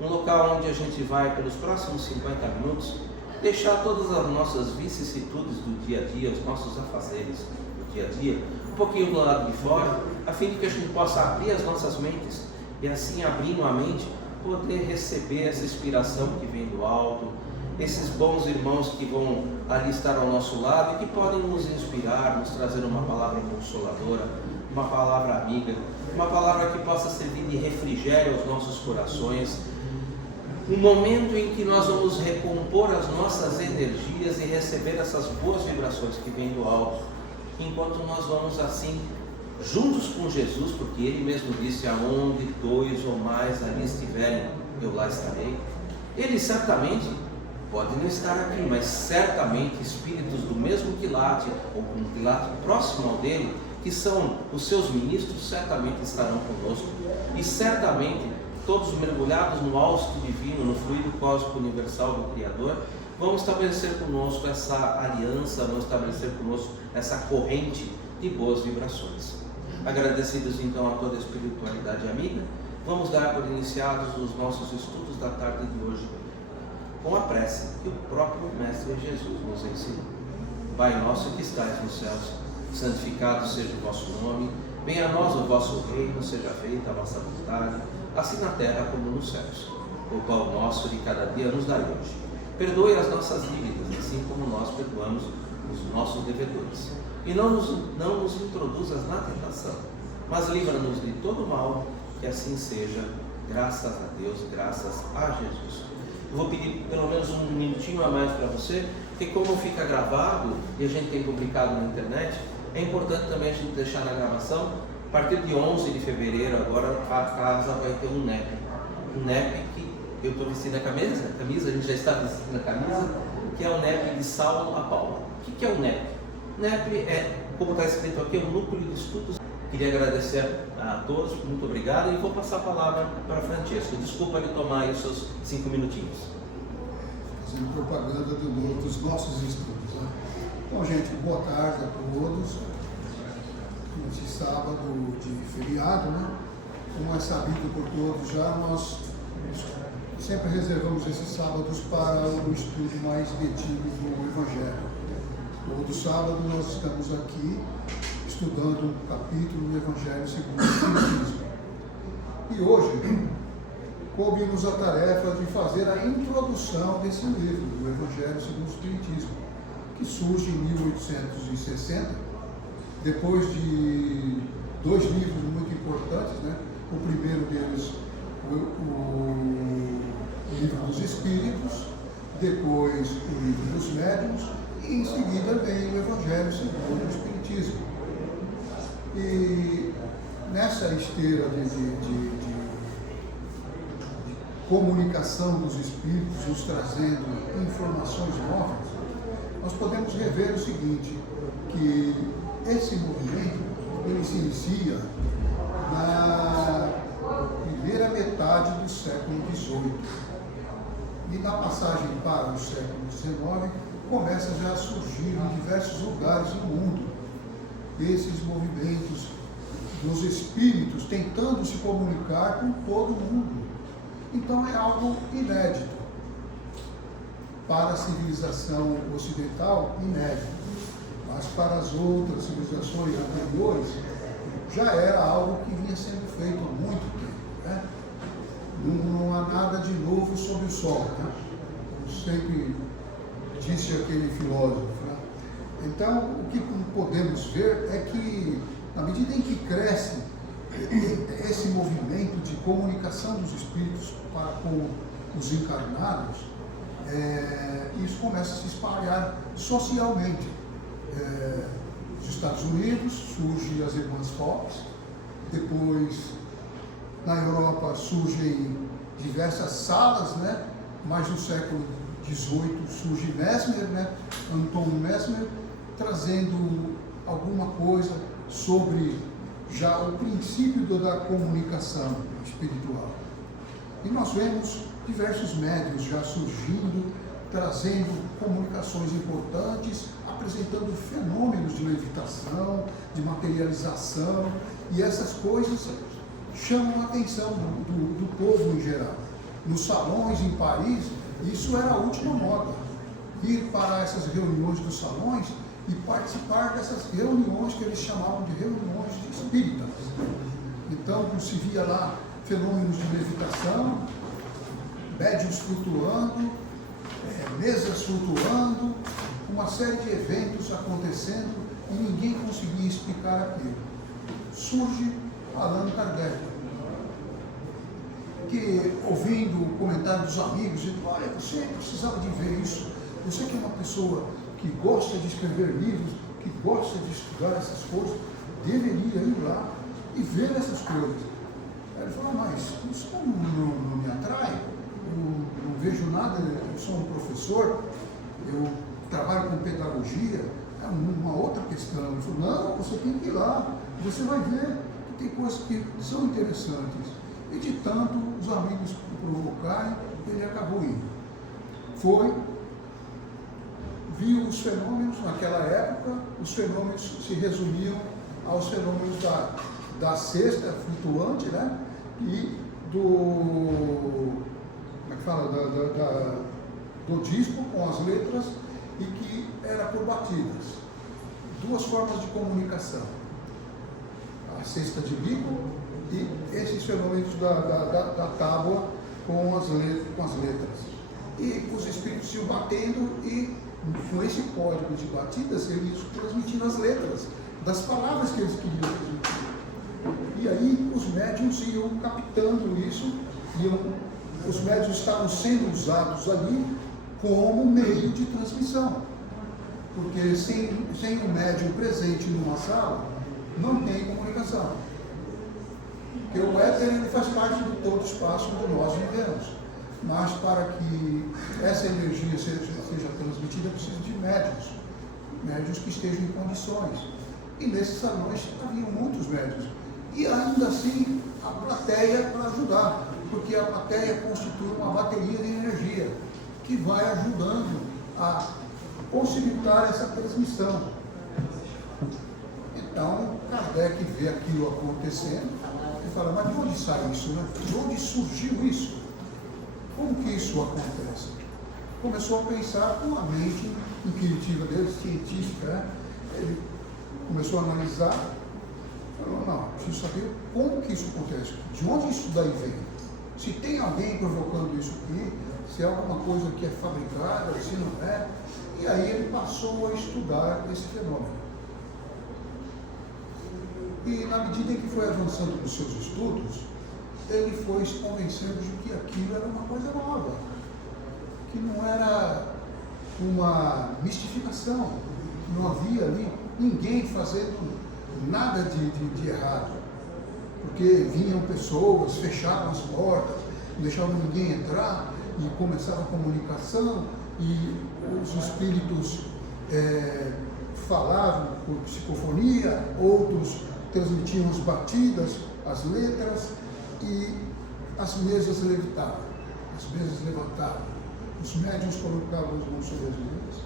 um local onde a gente vai, pelos próximos 50 minutos, deixar todas as nossas vicissitudes do dia a dia, os nossos afazeres do dia a dia, um pouquinho do lado de fora, a fim de que a gente possa abrir as nossas mentes e assim, abrindo a mente, poder receber essa inspiração que vem do alto, esses bons irmãos que vão ali estar ao nosso lado e que podem nos inspirar, nos trazer uma palavra consoladora, uma palavra amiga, uma palavra que possa servir de refrigério aos nossos corações, um momento em que nós vamos recompor as nossas energias e receber essas boas vibrações que vêm do alto, enquanto nós vamos assim, juntos com Jesus, porque Ele mesmo disse: aonde dois ou mais ali estiverem, eu lá estarei. Ele certamente pode não estar aqui, mas certamente espíritos do mesmo quilate, ou com um quilate próximo ao dele, que são os seus ministros, certamente estarão conosco, e certamente todos mergulhados no hausto divino, no fluido cósmico universal do Criador, vão estabelecer conosco essa aliança, vão estabelecer conosco essa corrente de boas vibrações. Agradecidos então a toda a espiritualidade amiga, vamos dar por iniciados os nossos estudos da tarde de hoje, com a prece que o próprio Mestre Jesus nos ensina. Pai nosso que estais nos céus, santificado seja o vosso nome, venha a nós o vosso reino, seja feita a vossa vontade, assim na terra como nos céus. O pão nosso de cada dia nos dai hoje. Perdoe as nossas dívidas, assim como nós perdoamos os nossos devedores. E não nos introduzas na tentação, mas livra-nos de todo mal, que assim seja, graças a Deus, graças a Jesus. Eu vou pedir pelo menos um minutinho a mais para você, porque como fica gravado e a gente tem publicado na internet, é importante também a gente deixar na gravação. A partir de 11 de fevereiro agora a casa vai ter um NEP. Um NEP que eu estou vestindo a camisa, a gente já está vestindo a camisa, que é o NEP de Saulo a Paula. O que é o NEP? O NEP é, como está escrito aqui, um núcleo de estudos. Queria agradecer a todos, muito obrigado, e vou passar a palavra para Francesco. Desculpa ele tomar aí os seus 5 minutinhos. Fazendo propaganda dos nossos estudos, né? Bom, gente, boa tarde a todos. Nesse sábado de feriado, né? Como é sabido por todos já, nós sempre reservamos esses sábados para o estudo mais detido do Evangelho. Todo sábado nós estamos aqui estudando um capítulo do Evangelho segundo o Espiritismo. E hoje coube-nos a tarefa de fazer a introdução desse livro, do Evangelho segundo o Espiritismo, que surge em 1860, depois de 2 livros muito importantes, né? O primeiro deles, o Livro dos Espíritos, depois o Livro dos Médiuns, e em seguida vem o Evangelho segundo o Espiritismo. E nessa esteira de comunicação dos Espíritos, nos trazendo informações novas, nós podemos rever o seguinte, que esse movimento ele se inicia na primeira metade do século XVIII. E na passagem para o século XIX, começa já a surgir em diversos lugares do mundo esses movimentos dos espíritos tentando se comunicar com todo mundo. Então é algo inédito. Para a civilização ocidental, inédito. Mas para as outras civilizações anteriores, já era algo que vinha sendo feito há muito tempo, né? Não há nada de novo sob o sol, né? Como sempre disse aquele filósofo, né? Então, o que podemos ver é que, na medida em que cresce esse movimento de comunicação dos espíritos para com os encarnados, isso começa a se espalhar socialmente. Nos Estados Unidos surgem as Irmãs Fox, depois na Europa surgem diversas salas, né? Mas no século XVIII surge Mesmer, né? Anton Mesmer, trazendo alguma coisa sobre já o princípio da comunicação espiritual. E nós vemos diversos médiuns já surgindo, trazendo comunicações importantes, apresentando fenômenos de levitação, de materialização, e essas coisas chamam a atenção do povo em geral. nos salões em Paris, isso era a última moda. Ir para essas reuniões dos salões e participar dessas reuniões que eles chamavam de reuniões espíritas. Então, se via lá fenômenos de levitação, médiuns flutuando, mesas flutuando, uma série de eventos acontecendo e ninguém conseguia explicar aquilo. Surge Allan Kardec, que, ouvindo o comentário dos amigos, dizendo: olha, você precisava de ver isso, você que é uma pessoa que gosta de escrever livros, que gosta de estudar essas coisas, deveria ir lá e ver essas coisas. Aí ele falou: mas isso não me atrai, eu não vejo nada, eu sou um professor, eu trabalho com pedagogia, é uma outra questão. Ele falou: não, você tem que ir lá, você vai ver que tem coisas que são interessantes. E de tanto os amigos provocarem, ele acabou indo. Foi, viu os fenômenos, naquela época, os fenômenos se resumiam aos fenômenos da cesta flutuante, né? E do, como é que fala, do disco com as letras, e que era por batidas. Duas formas de comunicação: a cesta de bico e esses fenômenos da tábua com as letras. E os espíritos iam batendo, e com esse código de batidas eles iam transmitindo as letras das palavras que eles queriam transmitir. E aí os médiuns iam captando isso, os médiuns estavam sendo usados ali como meio de transmissão. Porque sem o médium presente numa sala, não tem comunicação. Porque o éter, ele faz parte de todo o espaço onde nós vivemos. Mas para que essa energia seja transmitida, precisa de médiuns que estejam em condições. E nesses salões haviam muitos médiuns. E ainda assim, a plateia para ajudar, porque a plateia constitui uma bateria de energia que vai ajudando a possibilitar essa transmissão. Então, Kardec vê aquilo acontecendo e fala: mas de onde sai isso, né? De onde surgiu isso? Como que isso acontece? Começou a pensar com a mente intuitiva dele, científica, né? Ele começou a analisar, falou: não, preciso saber como que isso acontece, de onde isso daí vem, se tem alguém provocando isso aqui, se é alguma coisa que é fabricada, se não é. E aí ele passou a estudar esse fenômeno. E na medida em que foi avançando nos seus estudos, ele foi se convencendo de que aquilo era uma coisa nova, que não era uma mistificação, que não havia ali ninguém fazendo nada de errado, porque vinham pessoas, fechavam as portas, não deixavam ninguém entrar, e começava a comunicação, e os espíritos falavam por psicofonia, outros transmitiam as batidas, as letras, e as mesas levitavam, as mesas levantavam, os médiuns colocavam as mãos sobre as mesas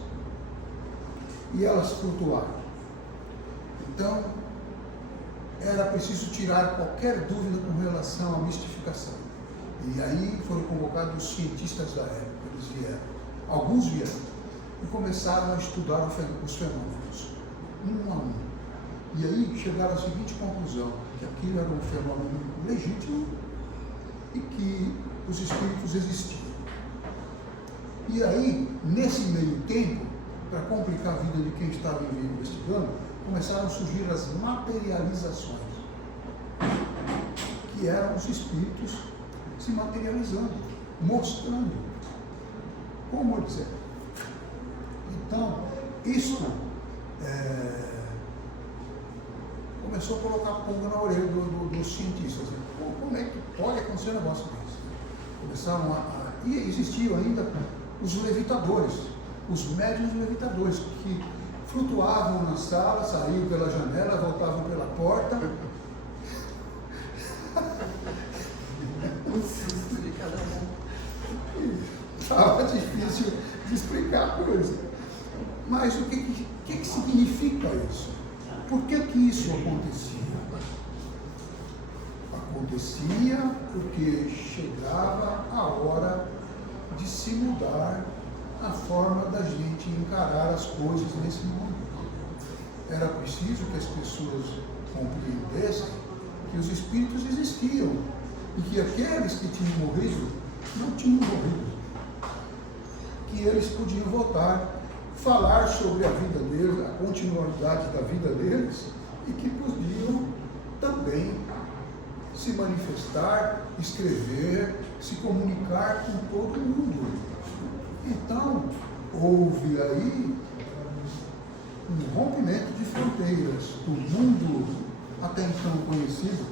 e elas flutuavam. Então, era preciso tirar qualquer dúvida com relação à mistificação. E aí foram convocados os cientistas da época. Eles vieram, alguns vieram, e começaram a estudar os fenômenos, um a um. E aí chegaram à seguinte conclusão: que aquilo era um fenômeno legítimo e que os espíritos existiam. E aí, nesse meio tempo, para complicar a vida de quem estava investigando, começaram a surgir as materializações, que eram os espíritos se materializando, mostrando como eles eram. Então, isso começou a colocar pulga na orelha dos cientistas. Como é que pode acontecer um negócio desse? Começaram e existiam ainda os levitadores, os médiuns levitadores, que flutuavam na sala, saíam pela janela, voltavam pela porta. Estava difícil de explicar a coisa. Mas o que significa isso? Por que isso acontecia? Acontecia porque chegava a hora mudar a forma da gente encarar as coisas nesse mundo. Era preciso que as pessoas compreendessem que os espíritos existiam e que aqueles que tinham morrido não tinham morrido, que eles podiam voltar, falar sobre a vida deles, a continuidade da vida deles, e que podiam também se manifestar, escrever, se comunicar com todo mundo. Então, houve aí um rompimento de fronteiras do mundo até então conhecido,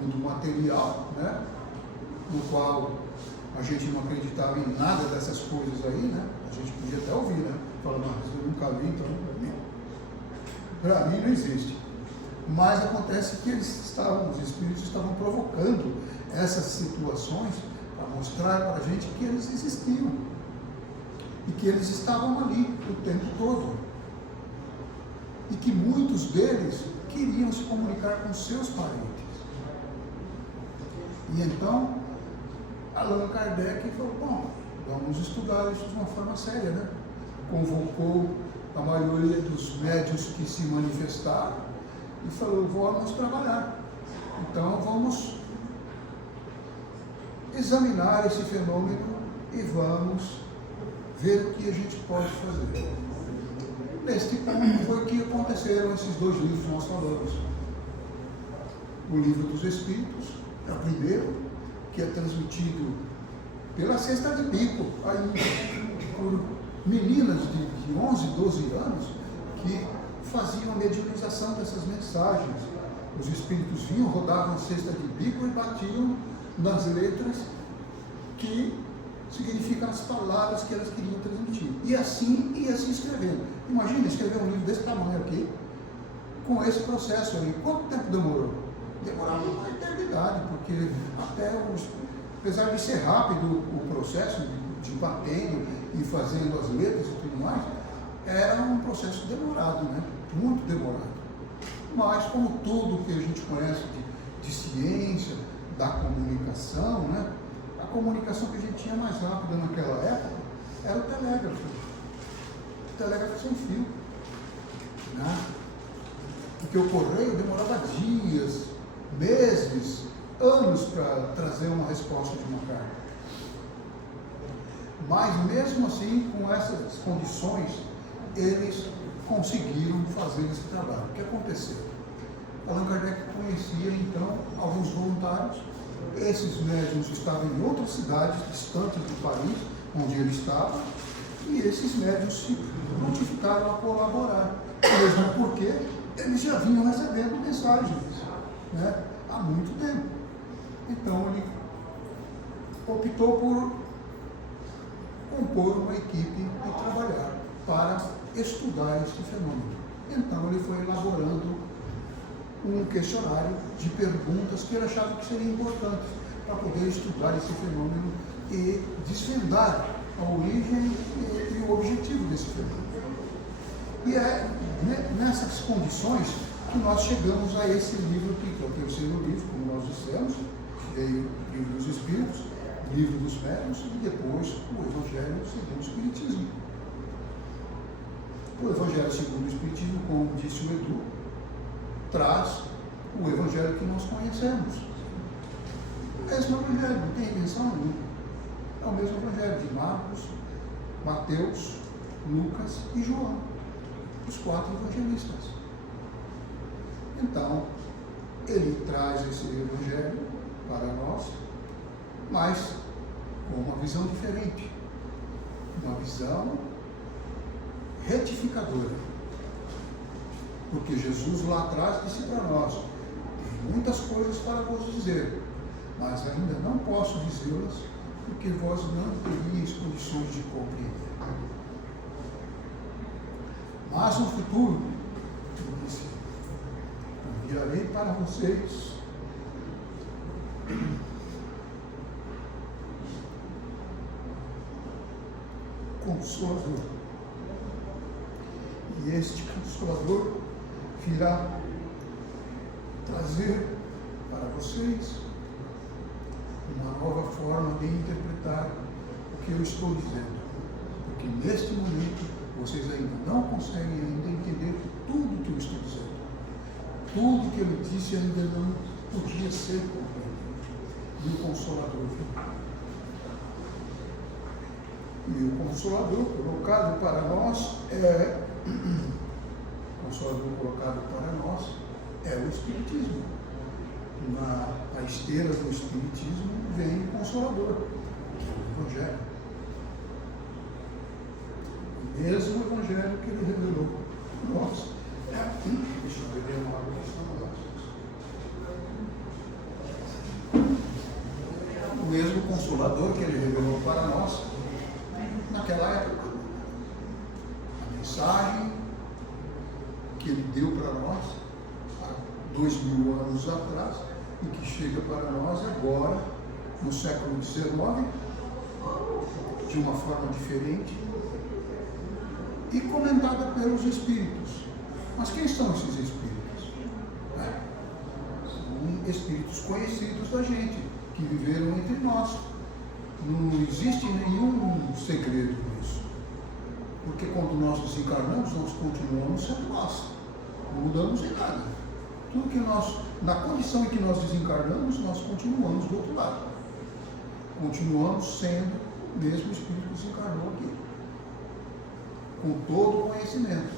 mundo material, né? No qual a gente não acreditava em nada dessas coisas aí, né? A gente podia até ouvir, né? Falar, mas eu nunca vi, então para mim não existe. Mas acontece que os espíritos estavam provocando essas situações para mostrar para a gente que eles existiam e que eles estavam ali o tempo todo e que muitos deles queriam se comunicar com seus parentes. E então Allan Kardec falou, bom, vamos estudar isso de uma forma séria, né? Convocou a maioria dos médiuns que se manifestaram e falou, vamos trabalhar. Então vamos examinar esse fenômeno e vamos ver o que a gente pode fazer. Neste ponto foi que aconteceram esses dois livros que nós falamos. O Livro dos Espíritos é o primeiro, que é transmitido pela Cesta de Bico, aí, por meninas de 11, 12 anos, que faziam a mediunização dessas mensagens. Os espíritos vinham, rodavam a cesta de bico e batiam nas letras que significam as palavras que elas queriam transmitir. E assim ia se escrevendo. Imagina escrever um livro desse tamanho aqui, com esse processo aí. Quanto tempo demorou? Demorava uma eternidade, porque apesar de ser rápido o processo, de batendo e fazendo as letras e tudo mais, era um processo demorado, né? Muito demorado. Mas como tudo que a gente conhece de ciência, da comunicação, né? A comunicação que a gente tinha mais rápida naquela época era o telégrafo. O telégrafo sem fio, né? Porque o correio demorava dias, meses, anos para trazer uma resposta de uma carta. Mas mesmo assim, com essas condições, eles conseguiram fazer esse trabalho. O que aconteceu? Allan Kardec conhecia então alguns voluntários. Esses médiuns estavam em outras cidades distantes do país onde ele estava, e esses médiuns se notificaram a colaborar, mesmo porque eles já vinham recebendo mensagens, né, há muito tempo. Então ele optou por compor uma equipe e trabalhar para estudar este fenômeno. Então ele foi elaborando um questionário de perguntas que ele achava que seriam importantes para poder estudar esse fenômeno e desvendar a origem e o objetivo desse fenômeno. E é nessas condições que nós chegamos a esse livro aqui, que é o terceiro livro, como nós dissemos, veio o Livro dos Espíritos, o Livro dos Médiuns e depois o Evangelho segundo o Espiritismo. O Evangelho segundo o Espiritismo, como disse o Edu, traz o Evangelho que nós conhecemos. O mesmo Evangelho, não tem invenção nenhuma. É o mesmo Evangelho de Marcos, Mateus, Lucas e João, os 4 evangelistas. Então, ele traz esse Evangelho para nós, mas com uma visão diferente, uma visão retificadora. Porque Jesus lá atrás disse para nós, tem muitas coisas para vos dizer, mas ainda não posso dizê-las, porque vós não teríeis condições de compreender. Mas no futuro, ele disse, enviarei para vocês Consolador. E este Consolador virá trazer para vocês uma nova forma de interpretar o que eu estou dizendo. porque neste momento vocês ainda não conseguem ainda entender tudo que eu estou dizendo. Tudo que ele disse ainda não podia ser compreendido. E o Consolador veio. E o Consolador colocado para nós o Consolador colocado para nós é o Espiritismo. Na esteira do Espiritismo vem o Consolador, que é o Evangelho. O mesmo Evangelho que ele revelou para nós. Deixa eu beber uma água aqui. O mesmo Consolador que ele revelou para nós naquela época. A mensagem que ele deu para nós há 2000 anos atrás e que chega para nós agora, no século XIX, de uma forma diferente e comentada pelos Espíritos. Mas quem são esses Espíritos? São Espíritos conhecidos da gente, que viveram entre nós. Não existe nenhum segredo nisso. Porque quando nós desencarnamos, nós continuamos sendo nós. Não mudamos em nada. Tudo que nós, na condição em que nós desencarnamos, nós continuamos do outro lado. Continuamos sendo o mesmo Espírito que desencarnou aqui. Com todo o conhecimento.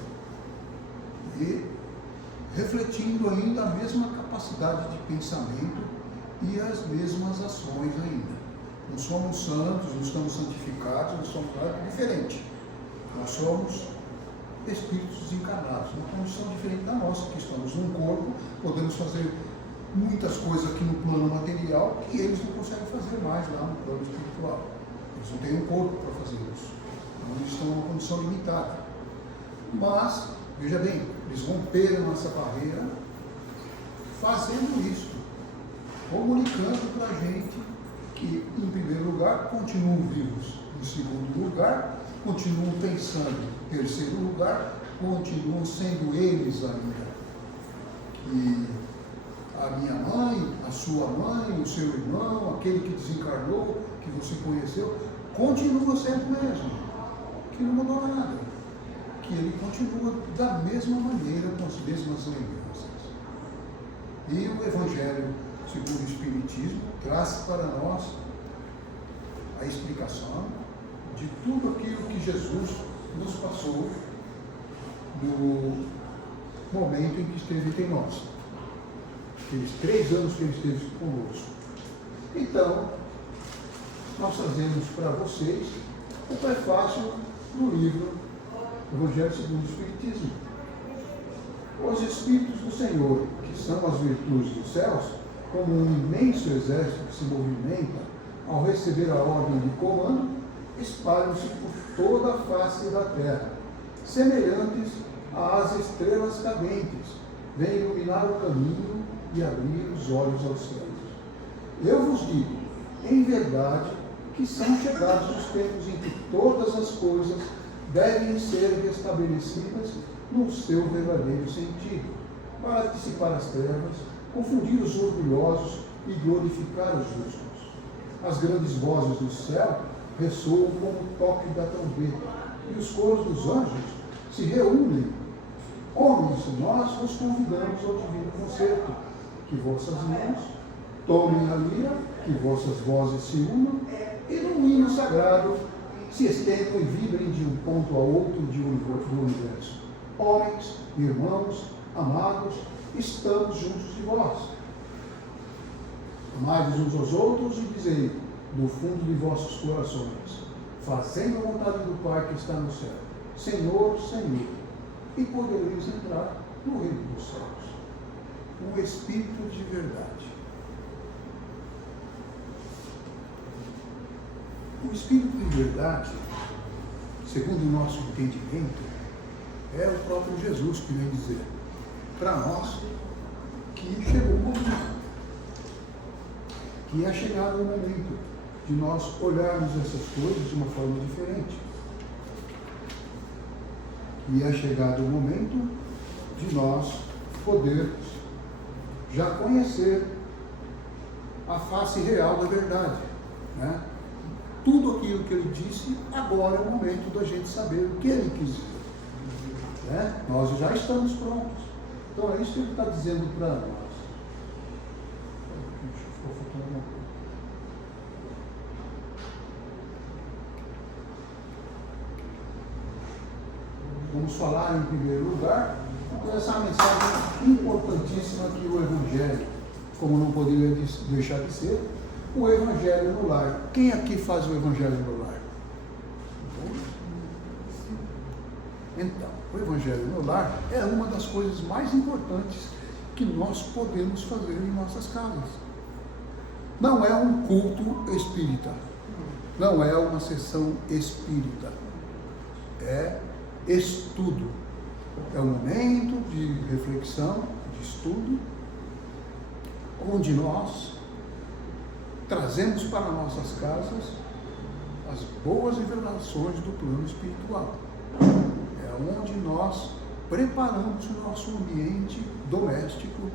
E refletindo ainda a mesma capacidade de pensamento e as mesmas ações ainda. Não somos santos, não estamos santificados, não somos nada diferente. Nós somos espíritos desencarnados, uma condição diferente da nossa, que estamos num corpo, podemos fazer muitas coisas aqui no plano material que eles não conseguem fazer mais lá no plano espiritual. Eles não têm um corpo para fazer isso. Então eles estão numa condição limitada. Mas, veja bem, eles romperam essa barreira fazendo isso, comunicando para a gente que, em primeiro lugar, continuam vivos, em segundo lugar, continuam pensando, em terceiro lugar, continuam sendo eles ainda. E a minha mãe, a sua mãe, o seu irmão, aquele que desencarnou, que você conheceu, continua sendo o mesmo, que não mudou nada, que ele continua da mesma maneira, com as mesmas lembranças. E o Evangelho, segundo o Espiritismo, traz para nós a explicação de tudo aquilo que Jesus nos passou no momento em que esteve entre nós. Aqueles 3 anos que ele esteve conosco. Então, nós trazemos para vocês o prefácio do livro Evangelho segundo o Espiritismo. Os Espíritos do Senhor, que são as virtudes dos céus, como um imenso exército que se movimenta ao receber a ordem de comando, espalham-se por toda a face da terra, semelhantes às estrelas cadentes, vêm iluminar o caminho e abrir os olhos aos céus. Eu vos digo, em verdade, que são chegados os tempos em que todas as coisas devem ser restabelecidas no seu verdadeiro sentido, para dissipar as trevas, confundir os orgulhosos e glorificar os justos. As grandes vozes do céu ressoam como o toque da trombeta, e os coros dos anjos se reúnem. Homens, nós vos convidamos ao divino concerto, que vossas mãos tomem a lira, que vossas vozes se unam, e num hino sagrado se estendam e vibrem de um ponto a outro do universo. Homens, irmãos, amados, estamos juntos de vós. Amai-vos uns aos outros e dizei, no fundo de vossos corações, fazendo a vontade do Pai que está no céu, Senhor, Senhor, e podereis entrar no reino dos céus. O Espírito de verdade. O Espírito de verdade, segundo o nosso entendimento, é o próprio Jesus que vem dizer para nós que chegou o momento, que é chegado o momento de nós olharmos essas coisas de uma forma diferente. E é chegado o momento de nós podermos já conhecer a face real da verdade, né? tudo aquilo que ele disse, agora é o momento da gente saber o que ele quis dizer. Né? Nós já estamos prontos. Então é isso que ele está dizendo para nós. Ficou faltando alguma coisa. Vamos falar em primeiro lugar, essa mensagem importantíssima que o Evangelho, como não poderia deixar de ser, o Evangelho no lar. Quem aqui faz o Evangelho no lar? Então, o Evangelho no lar é uma das coisas mais importantes que nós podemos fazer em nossas casas. Não é um culto espírita, não é uma sessão espírita, é estudo. É um momento de reflexão, de estudo, onde nós trazemos para nossas casas as boas revelações do plano espiritual. É onde nós preparamos o nosso ambiente doméstico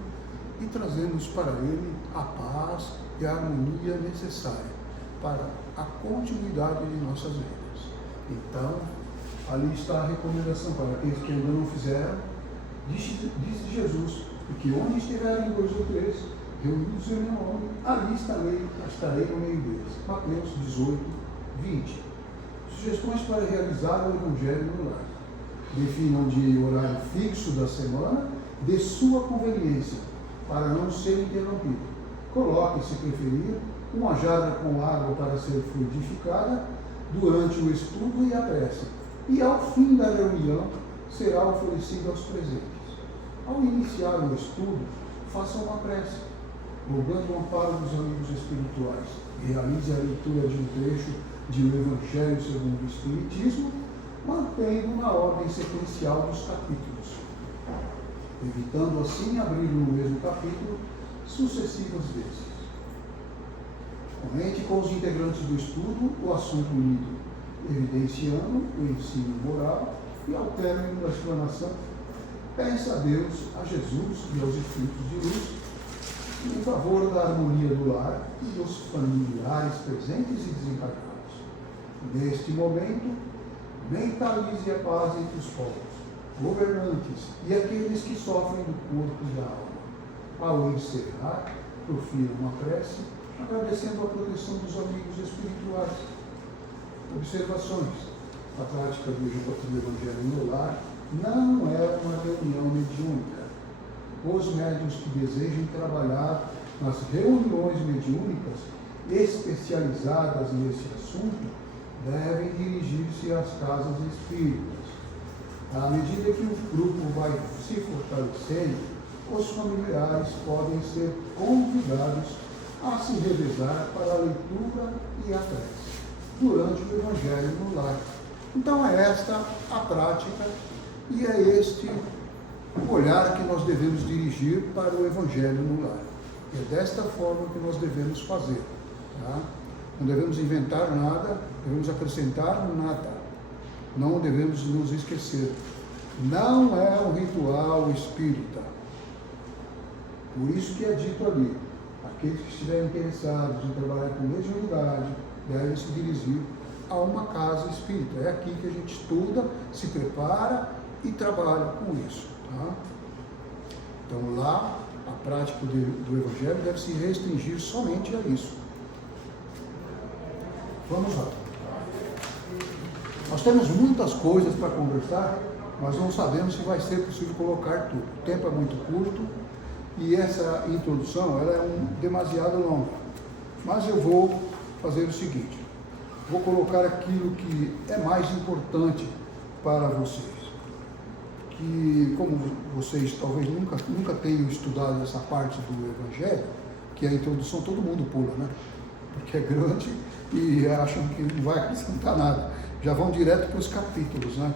e trazemos para ele a paz e a harmonia necessária para a continuidade de nossas vidas. Então, ali está a recomendação para aqueles que ainda não fizeram. Disse Jesus, porque onde estiverem 2 ou 3 reunidos em meu nome, ali estarei no meio deles. Mateus 18, 20. Sugestões para realizar o Evangelho no lar. Definam de horário fixo da semana, de sua conveniência, para não ser interrompido. Coloque, se preferir, uma jarra com água para ser fluidificada durante o estudo e a prece. E ao fim da reunião, será oferecido aos presentes. Ao iniciar o estudo, faça uma prece, rogando o amparo dos amigos espirituais. Realize a leitura de um trecho de O Evangelho segundo o Espiritismo, mantendo na ordem sequencial dos capítulos, evitando assim abrir no mesmo capítulo sucessivas vezes. Comente com os integrantes do estudo o assunto lido, evidenciando o ensino moral, e ao término da explanação, peça a Deus, a Jesus e aos Espíritos de luz em favor da harmonia do lar e dos familiares presentes e desencarnados. Neste momento, mentalize a paz entre os povos, governantes e aqueles que sofrem do corpo e da alma. Ao encerrar, profira uma prece, agradecendo a proteção dos amigos espirituais. Observações. A prática do Evangelho no lar não é uma reunião mediúnica. Os médiuns que desejem trabalhar nas reuniões mediúnicas especializadas nesse assunto devem dirigir-se às casas espíritas. À medida que o grupo vai se fortalecendo, os familiares podem ser convidados a se revezar para a leitura e a prece durante o Evangelho no lar. Então é esta a prática e é este o olhar que nós devemos dirigir para o Evangelho no lar. É desta forma que nós devemos fazer. Tá? Não devemos inventar nada, devemos acrescentar nada. Não devemos nos esquecer. Não é um ritual espírita. Por isso que é dito ali, aqueles que estiverem interessados em trabalhar com mediunidade devem se dirigir a uma casa espírita. É aqui que a gente estuda, se prepara e trabalha com isso. Tá? Então lá, a prática do Evangelho deve se restringir somente a isso. Vamos lá. Nós temos muitas coisas para conversar, mas não sabemos se vai ser possível colocar tudo. O tempo é muito curto e essa introdução ela é demasiado longa. Mas eu vou fazer o seguinte, vou colocar aquilo que é mais importante para vocês. Que, como vocês talvez nunca tenham estudado essa parte do Evangelho, que a introdução todo mundo pula, né? Porque é grande e acham que não vai acrescentar nada. Já vão direto para os capítulos, né?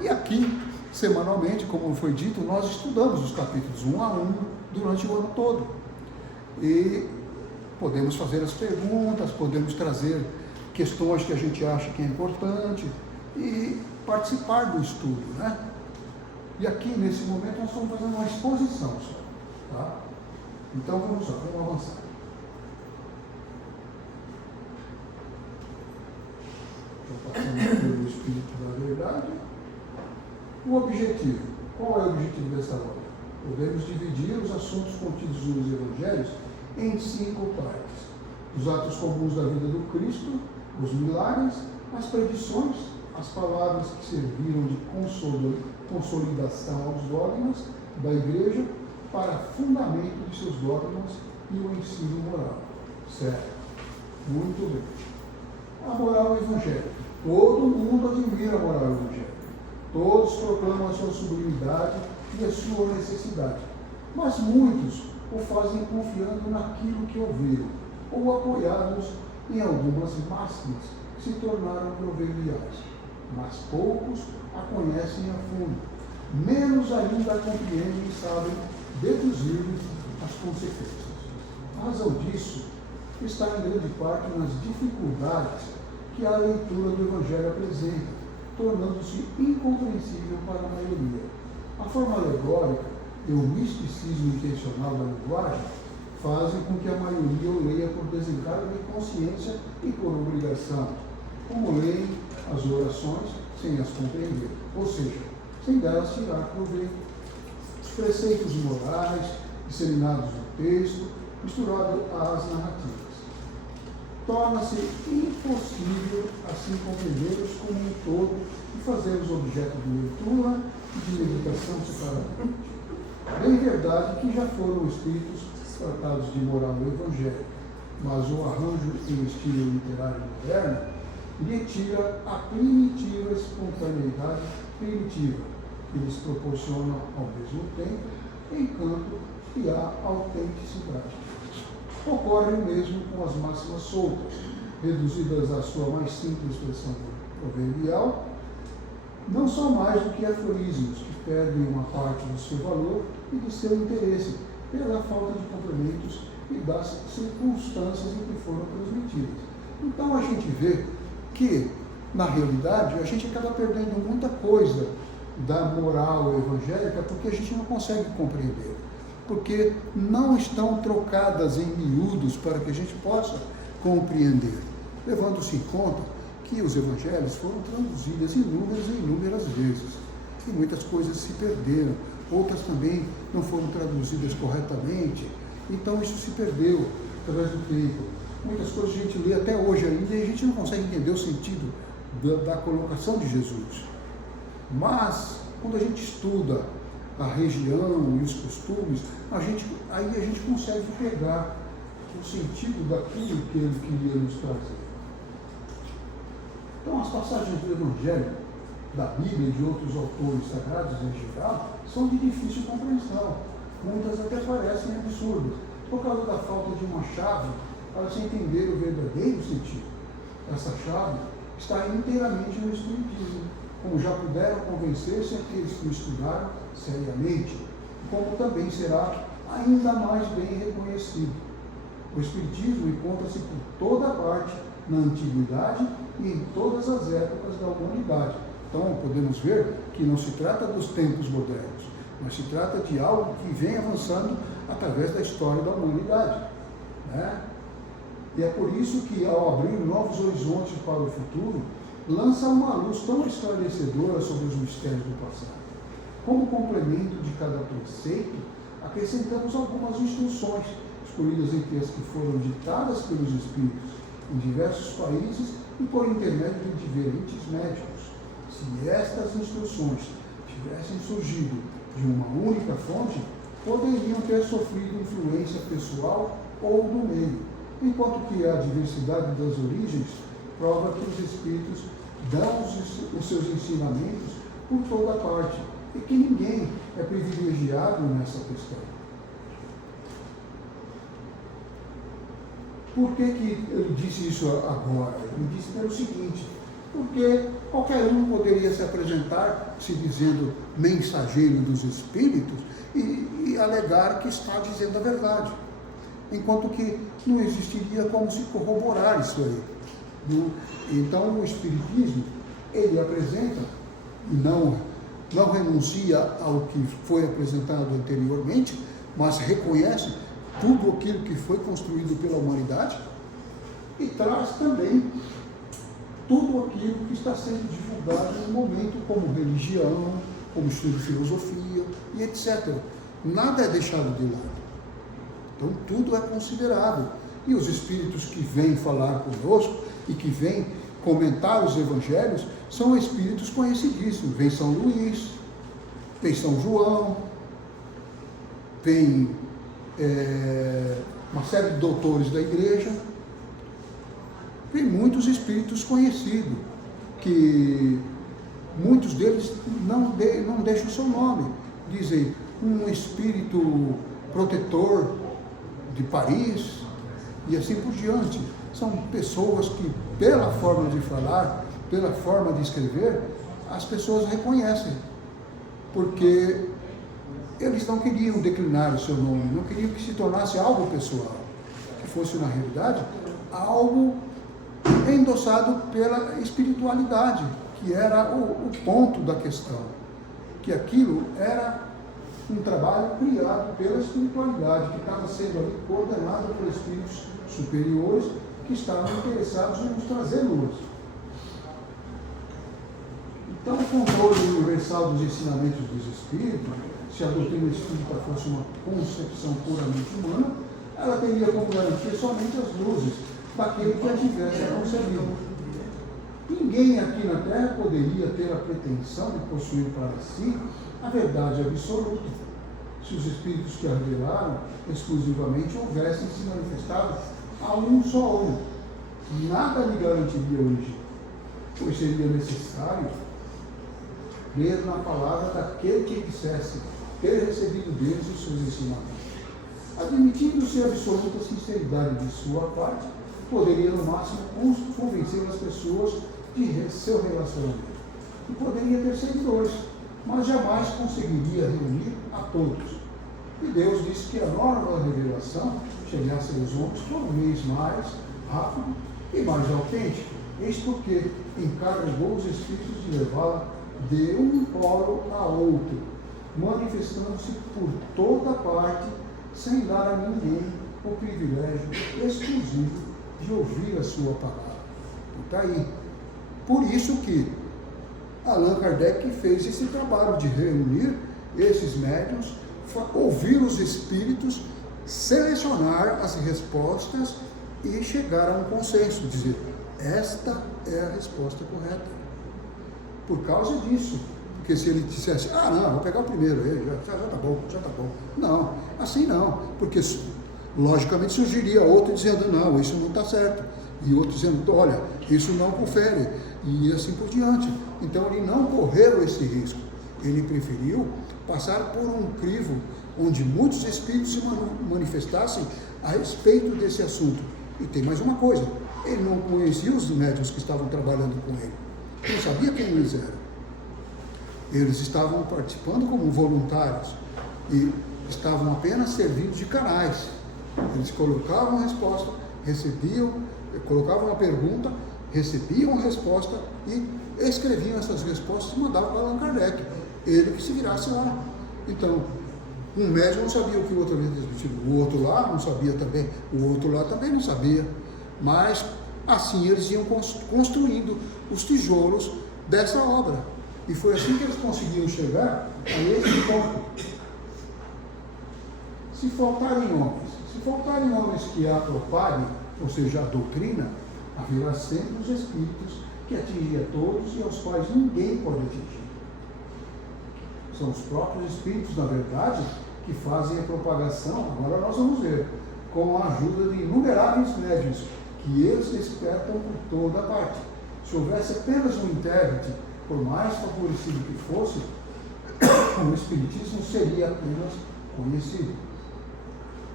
E aqui, semanalmente, como foi dito, nós estudamos os capítulos 1 a 1 durante o ano todo. E podemos fazer as perguntas, podemos trazer questões que a gente acha que é importante e participar do estudo, né? E aqui, nesse momento, nós estamos fazendo uma exposição só, tá? Então, vamos lá, vamos avançar. Estou passando pelo Espírito da Verdade. O objetivo. Qual é o objetivo dessa obra? Podemos dividir os assuntos contidos nos Evangelhos em 5 partes. Os atos comuns da vida do Cristo, os milagres, as predições, as palavras que serviram de consolidação aos dogmas da Igreja para fundamento de seus dogmas e o ensino moral. Certo? Muito bem. A moral evangélica. Todo mundo admira a moral evangélica. Todos proclamam a sua sublimidade e a sua necessidade. Mas muitos o fazem confiando naquilo que ouviram, ou apoiados em algumas máximas que se tornaram proverbiais. Mas poucos a conhecem a fundo. Menos ainda a compreendem e sabem deduzir as consequências. A razão disso está em grande parte nas dificuldades que a leitura do Evangelho apresenta, tornando-se incompreensível para a maioria. A forma alegórica e o misticismo intencional da linguagem fazem com que a maioria o leia por desencargo de consciência e por obrigação, como leem as orações sem as compreender, ou seja, sem delas tirar proveito. Os preceitos morais disseminados no texto, misturado às narrativas. Torna-se impossível assim compreendê-los como um todo e fazê-los objeto de leitura e de meditação separadamente. Bem verdade que já foram escritos tratados de moral evangélica, mas o arranjo em estilo literário moderno lhe tira a primitiva espontaneidade primitiva, que lhes proporciona ao mesmo tempo encanto e a autenticidade. Ocorre o mesmo com as máximas soltas, reduzidas à sua mais simples expressão proverbial, não são mais do que aforismos que perdem uma parte do seu valor e do seu interesse pela falta de complementos e das circunstâncias em que foram transmitidas. Então a gente vê que, na realidade, a gente acaba perdendo muita coisa da moral evangélica porque a gente não consegue compreender, porque não estão trocadas em miúdos para que a gente possa compreender, levando-se em conta que os evangelhos foram traduzidos inúmeras e inúmeras vezes, e muitas coisas se perderam, outras também não foram traduzidas corretamente, então isso se perdeu através do tempo. Muitas coisas a gente lê até hoje ainda e a gente não consegue entender o sentido da colocação de Jesus. Mas, quando a gente estuda a região e os costumes, aí a gente consegue pegar o sentido daquilo que ele queria nos trazer. Então, as passagens do Evangelho, da Bíblia e de outros autores sagrados em geral, são de difícil compreensão. Muitas até parecem absurdas, por causa da falta de uma chave para se entender o verdadeiro sentido. Essa chave está inteiramente no Espiritismo, como já puderam convencer-se aqueles que o estudaram seriamente, como também será ainda mais bem reconhecido. O Espiritismo encontra-se por toda parte, na antiguidade e em todas as épocas da humanidade. Então, podemos ver que não se trata dos tempos modernos, mas se trata de algo que vem avançando através da história da humanidade, né? E é por isso que, ao abrir novos horizontes para o futuro, lança uma luz tão esclarecedora sobre os mistérios do passado. Como complemento de cada preceito, acrescentamos algumas instruções, escolhidas entre as que foram ditadas pelos Espíritos em diversos países e por intermédio de diferentes médicos. Se estas instruções tivessem surgido de uma única fonte, poderiam ter sofrido influência pessoal ou do meio, enquanto que a diversidade das origens prova que os Espíritos dão os seus ensinamentos por toda parte e que ninguém é privilegiado nessa questão. Por que ele disse isso agora? Ele disse pelo seguinte: porque qualquer um poderia se apresentar se dizendo mensageiro dos Espíritos e alegar que está dizendo a verdade, enquanto que não existiria como se corroborar isso aí. Então o Espiritismo, ele apresenta, não renuncia ao que foi apresentado anteriormente, mas reconhece tudo aquilo que foi construído pela humanidade e traz também tudo aquilo que está sendo divulgado no momento, como religião, como estudo de filosofia e etc. Nada é deixado de lado. Então tudo é considerado. E os espíritos que vêm falar conosco e que vêm comentar os evangelhos são espíritos conhecidíssimos. Vem São Luís, vem São João, vem uma série de doutores da igreja, vem muitos espíritos conhecidos, que muitos deles não deixam o seu nome. Dizem, um espírito protetor de Paris, e assim por diante. São pessoas que, pela forma de falar, pela forma de escrever, as pessoas reconhecem, porque eles não queriam declinar o seu nome, não queriam que se tornasse algo pessoal, que fosse, na realidade, algo endossado pela espiritualidade, que era o ponto da questão, que aquilo era um trabalho criado pela espiritualidade, que estava sendo ali coordenado por espíritos superiores que estavam interessados em nos trazer luz. Então, o controle universal dos ensinamentos dos espíritos, se a doutrina espírita fosse uma concepção puramente humana, ela teria como garantia somente as luzes daquele que a tivesse concebido. Ninguém aqui na Terra poderia ter a pretensão de possuir para si a verdade absoluta, se os espíritos que a revelaram exclusivamente houvessem se manifestado a um só olho. Nada lhe garantiria hoje, pois seria necessário crer na palavra daquele que dissesse ter recebido deles os seus ensinamentos. Admitindo-se a absoluta sinceridade de sua parte, poderia no máximo convencer as pessoas de seu relacionamento. E poderia ter seguidores, mas jamais conseguiria reunir a todos. E Deus disse que a nova revelação chegasse aos homens por um mês mais rápido e mais autêntico. Eis porque encarregou os Espíritos de levá-la de um polo a outro, manifestando-se por toda parte, sem dar a ninguém o privilégio exclusivo de ouvir a sua palavra. Está aí. Por isso que Allan Kardec fez esse trabalho de reunir esses médiuns, ouvir os espíritos, selecionar as respostas e chegar a um consenso, dizer, esta é a resposta correta. Por causa disso. Porque se ele dissesse, não, vou pegar o primeiro, já tá bom. Não, assim não, porque logicamente surgiria outro dizendo, não, isso não está certo. E outro dizendo, olha, isso não confere. E assim por diante. Então ele não correu esse risco. Ele preferiu passar por um crivo onde muitos espíritos se manifestassem a respeito desse assunto. E tem mais uma coisa, ele não conhecia os médiuns que estavam trabalhando com ele. Ele não sabia quem eles eram. Eles estavam participando como voluntários e estavam apenas servindo de canais. Eles colocavam a resposta, colocavam a pergunta, recebiam a resposta e escreviam essas respostas e mandavam para Allan Kardec. Ele que se virasse lá. Então, um médium não sabia o que o outro havia transmitido, o outro lá não sabia também, o outro lá também não sabia. Mas assim eles iam construindo os tijolos dessa obra. E foi assim que eles conseguiram chegar a esse ponto. Se faltarem homens que a propaguem, ou seja, a doutrina, haverá sempre os espíritos que atingem a todos e aos quais ninguém pode atingir. São os próprios espíritos, na verdade, que fazem a propagação, agora nós vamos ver, com a ajuda de inumeráveis médiuns, que eles despertam por toda parte. Se houvesse apenas um intérprete, por mais favorecido que fosse, o espiritismo seria apenas conhecido.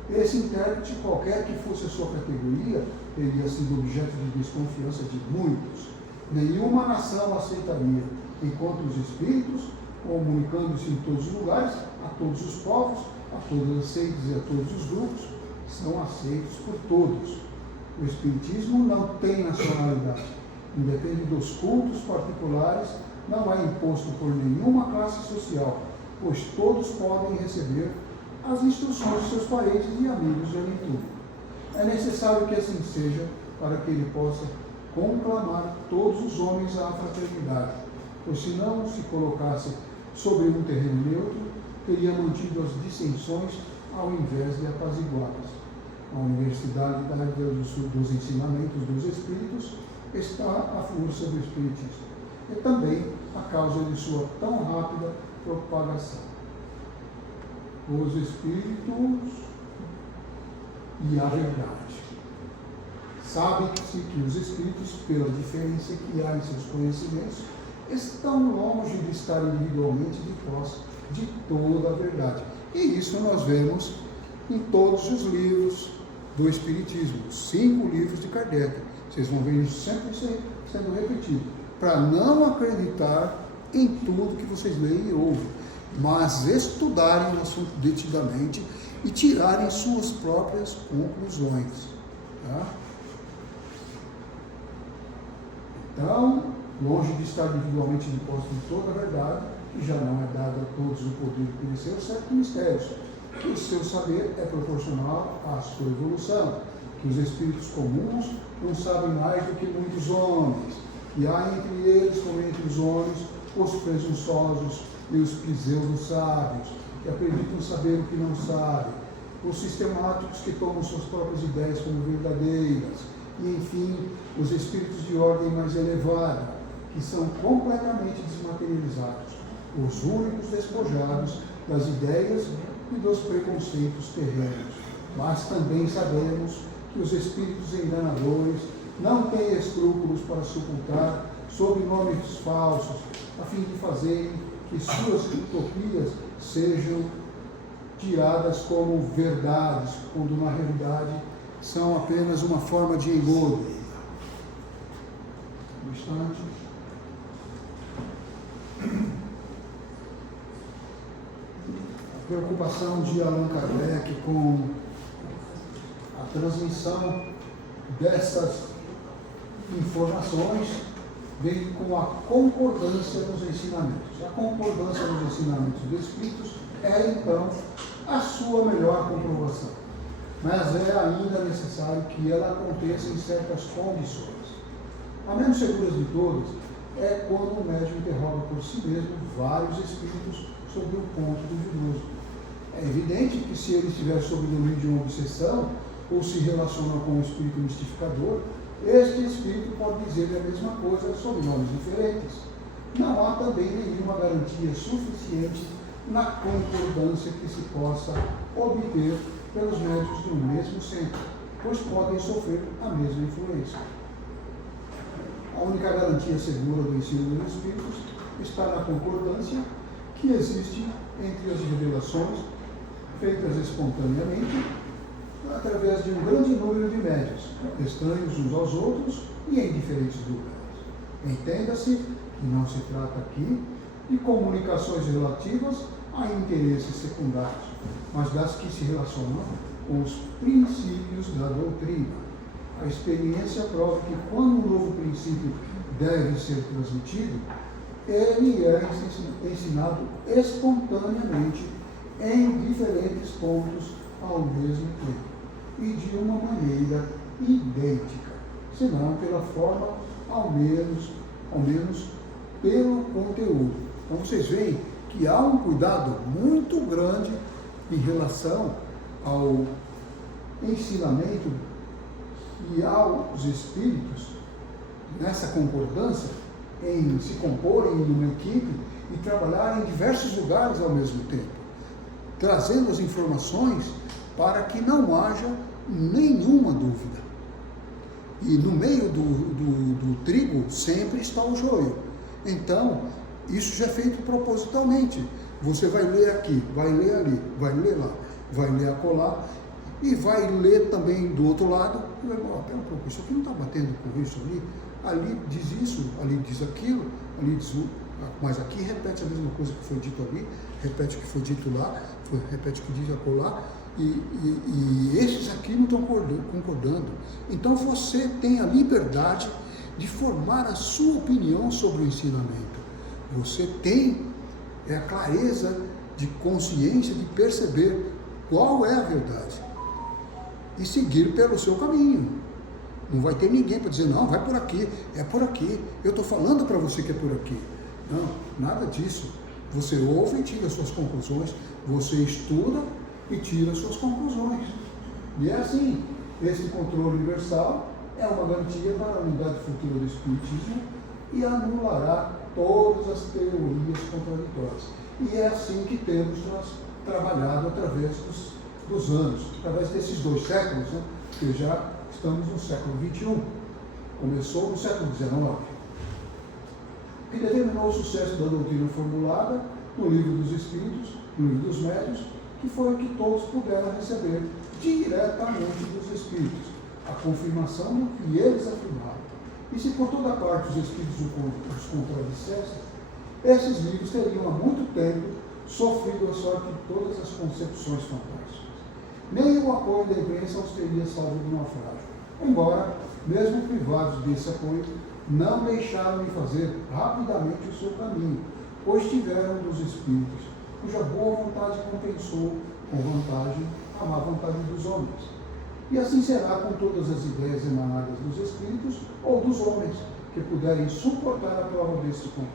Esse intérprete, qualquer que fosse a sua categoria, teria sido objeto de desconfiança de muitos. Nenhuma nação aceitaria, enquanto os espíritos, comunicando-se em todos os lugares, a todos os povos, a todas as seitas e a todos os grupos, são aceitos por todos. O espiritismo não tem nacionalidade. Independe dos cultos particulares, não é imposto por nenhuma classe social, pois todos podem receber as instruções de seus parentes e amigos de leitura. É necessário que assim seja para que ele possa conclamar todos os homens à fraternidade, pois se não se colocasse sobre um terreno neutro, teria mantido as dissensões ao invés de apaziguá-las. A Universidade dos Ensinamentos dos Espíritos está à força do Espiritismo, e também a causa de sua tão rápida propagação. Os Espíritos e a verdade. Sabe-se que os Espíritos, pela diferença que há em seus conhecimentos, estão longe de estar individualmente de posse de toda a verdade. E isso nós vemos em todos os livros do Espiritismo, 5 livros de Kardec. Vocês vão ver isso sempre sendo repetido, para não acreditar em tudo que vocês leem e ouvem, mas estudarem o assunto detidamente e tirarem suas próprias conclusões. Tá? Então, longe de estar individualmente de posse de toda a verdade, que já não é dado a todos o poder de conhecer os certos mistérios, que o seu saber é proporcional à sua evolução, que os espíritos comuns não sabem mais do que muitos homens, que há entre eles, como entre os homens, os presunçosos e os pseudo-sábios, que acreditam saber o que não sabem, os sistemáticos que tomam suas próprias ideias como verdadeiras, e, enfim, os espíritos de ordem mais elevada, que são completamente desmaterializados, os únicos despojados das ideias e dos preconceitos terrenos. Mas também sabemos que os espíritos enganadores não têm escrúpulos para suportar sob nomes falsos, a fim de fazerem que suas utopias sejam tiradas como verdades, quando na realidade são apenas uma forma de engodo. Um instante. A preocupação de Allan Kardec com a transmissão dessas informações vem com a concordância dos ensinamentos. A concordância dos ensinamentos dos Espíritos é, então, a sua melhor comprovação. Mas é ainda necessário que ela aconteça em certas condições. A menos segura de todas é quando o médium interroga por si mesmo vários espíritos sobre o ponto duvidoso. É evidente que se ele estiver sob o domínio de uma obsessão ou se relaciona com um espírito mistificador, este espírito pode dizer a mesma coisa sob nomes diferentes. Não há também nenhuma garantia suficiente na concordância que se possa obter pelos médicos de um mesmo centro, pois podem sofrer a mesma influência. A única garantia segura do ensino dos espíritos está na concordância que existe entre as revelações feitas espontaneamente através de um grande número de médiuns, estranhos uns aos outros e em diferentes lugares. Entenda-se que não se trata aqui de comunicações relativas a interesses secundários, mas das que se relacionam com os princípios da doutrina. A experiência prova que quando um novo princípio deve ser transmitido, ele é ensinado espontaneamente em diferentes pontos ao mesmo tempo e de uma maneira idêntica, senão pela forma, ao menos pelo conteúdo. Então vocês veem que há um cuidado muito grande em relação ao ensinamento e aos espíritos, nessa concordância, em se comporem numa equipe e trabalharem em diversos lugares ao mesmo tempo, trazendo as informações para que não haja nenhuma dúvida. E no meio do trigo sempre está o joio. Então, isso já é feito propositalmente. Você vai ler aqui, vai ler ali, vai ler lá, vai ler acolá, e vai ler também do outro lado, e vai falar, pera um pouco, isso aqui não está batendo com isso ali diz isso, ali diz aquilo, ali diz mas aqui repete a mesma coisa que foi dito ali, repete o que foi dito lá, repete o que diz acolá, e esses aqui não estão concordando. Então você tem a liberdade de formar a sua opinião sobre o ensinamento. Você tem a clareza de consciência de perceber qual é a verdade e seguir pelo seu caminho. Não vai ter ninguém para dizer, não, vai por aqui, é por aqui. Eu estou falando para você que é por aqui. Não, nada disso. Você ouve e tira suas conclusões, você estuda e tira suas conclusões. E é assim, esse controle universal é uma garantia para a unidade futura do Espiritismo e anulará todas as teorias contraditórias. E é assim que temos nós trabalhado através dos anos, através desses 2 séculos, né? Que já estamos no século XXI, começou no século XIX, que determinou o sucesso da doutrina formulada no Livro dos Espíritos, no Livro dos Médiuns, que foi o que todos puderam receber diretamente dos Espíritos, a confirmação do que eles afirmaram. E se por toda parte os Espíritos os contradissessem, esses livros teriam há muito tempo sofrido a sorte de todas as concepções fantásticas. Nem o apoio da imprensa os teria salvo do naufrágio. Embora, mesmo privados desse apoio, não deixaram de fazer rapidamente o seu caminho, pois tiveram dos Espíritos, cuja boa vontade compensou com vantagem a má vontade dos homens. E assim será com todas as ideias emanadas dos Espíritos ou dos homens, que puderem suportar a prova desse controle,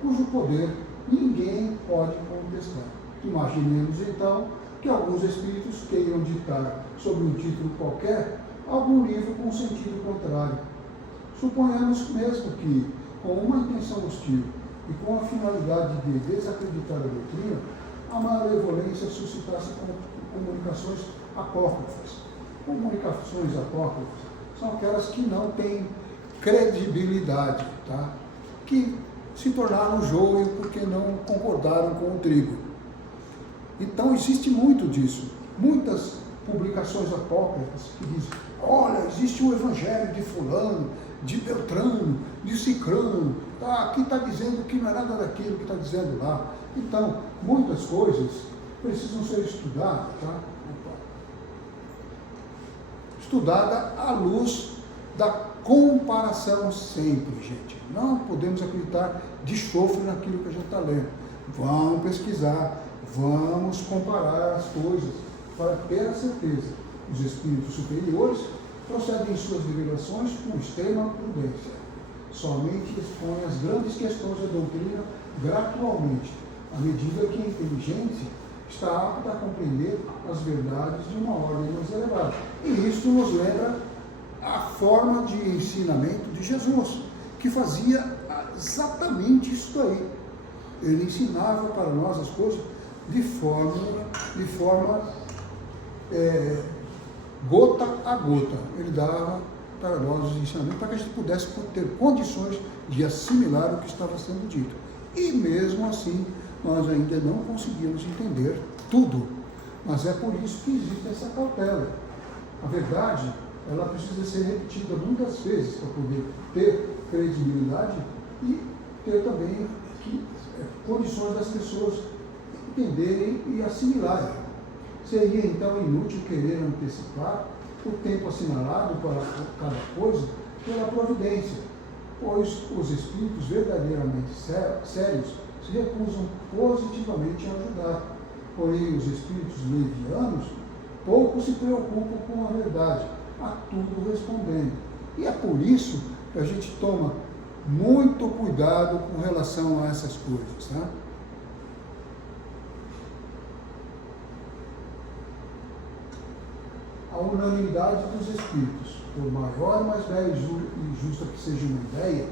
cujo poder ninguém pode contestar. Imaginemos então que alguns Espíritos queiram ditar sobre um título qualquer algum livro com sentido contrário. Suponhamos mesmo que, com uma intenção hostil e com a finalidade de desacreditar a doutrina, a malevolência suscitasse comunicações apócrifas. Comunicações apócrifas são aquelas que não têm credibilidade, tá? Que se tornaram joio porque não concordaram com o trigo. Então existe muito disso. Muitas publicações apócrifas que dizem, olha, existe o evangelho de fulano, de Beltrano, de Cicrano, tá? Aqui está dizendo que não é nada daquilo que está dizendo lá. Então, muitas coisas precisam ser estudadas, tá? Estudada à luz da comparação sempre, gente. Não podemos acreditar de chofre naquilo que a gente está lendo. Vamos pesquisar, vamos comparar as coisas para ter a certeza. Os espíritos superiores procedem em suas revelações com extrema prudência. Somente expõem as grandes questões da doutrina gradualmente, à medida que a inteligência está apta a compreender as verdades de uma ordem mais elevada. E isso nos lembra a forma de ensinamento de Jesus, que fazia exatamente isso daí. Ele ensinava para nós as coisas de forma gota a gota. Ele dava para nós os ensinamentos para que a gente pudesse ter condições de assimilar o que estava sendo dito. E mesmo assim, nós ainda não conseguimos entender tudo. Mas é por isso que existe essa cautela. A verdade, ela precisa ser repetida muitas vezes para poder ter credibilidade e ter também condições das pessoas entenderem e assimilarem. Seria então inútil querer antecipar o tempo assinalado para cada coisa pela providência, pois os espíritos verdadeiramente sérios se recusam positivamente a ajudar. Porém, os espíritos levianos pouco se preocupam com a verdade, a tudo respondendo. E é por isso que a gente toma muito cuidado com relação a essas coisas, tá? A unanimidade dos espíritos, por maior, mais bela e justa que seja uma ideia,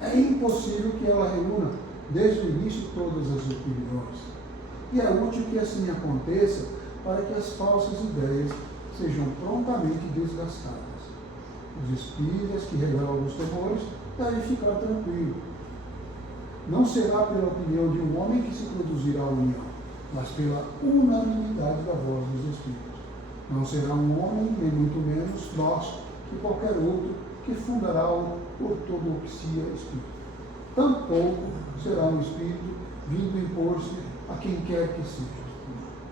é impossível que ela reúna desde o início todas as opiniões. E é útil que assim aconteça para que as falsas ideias sejam prontamente desgastadas. Os espíritas que revelam os temores devem ficar tranquilos. Não será pela opinião de um homem que se produzirá a união, mas pela unanimidade da voz dos espíritos. Não será um homem, nem muito menos nós, que qualquer outro, que fundará a ortodoxia espírita. Tampouco será um espírito vindo impor-se a quem quer que seja.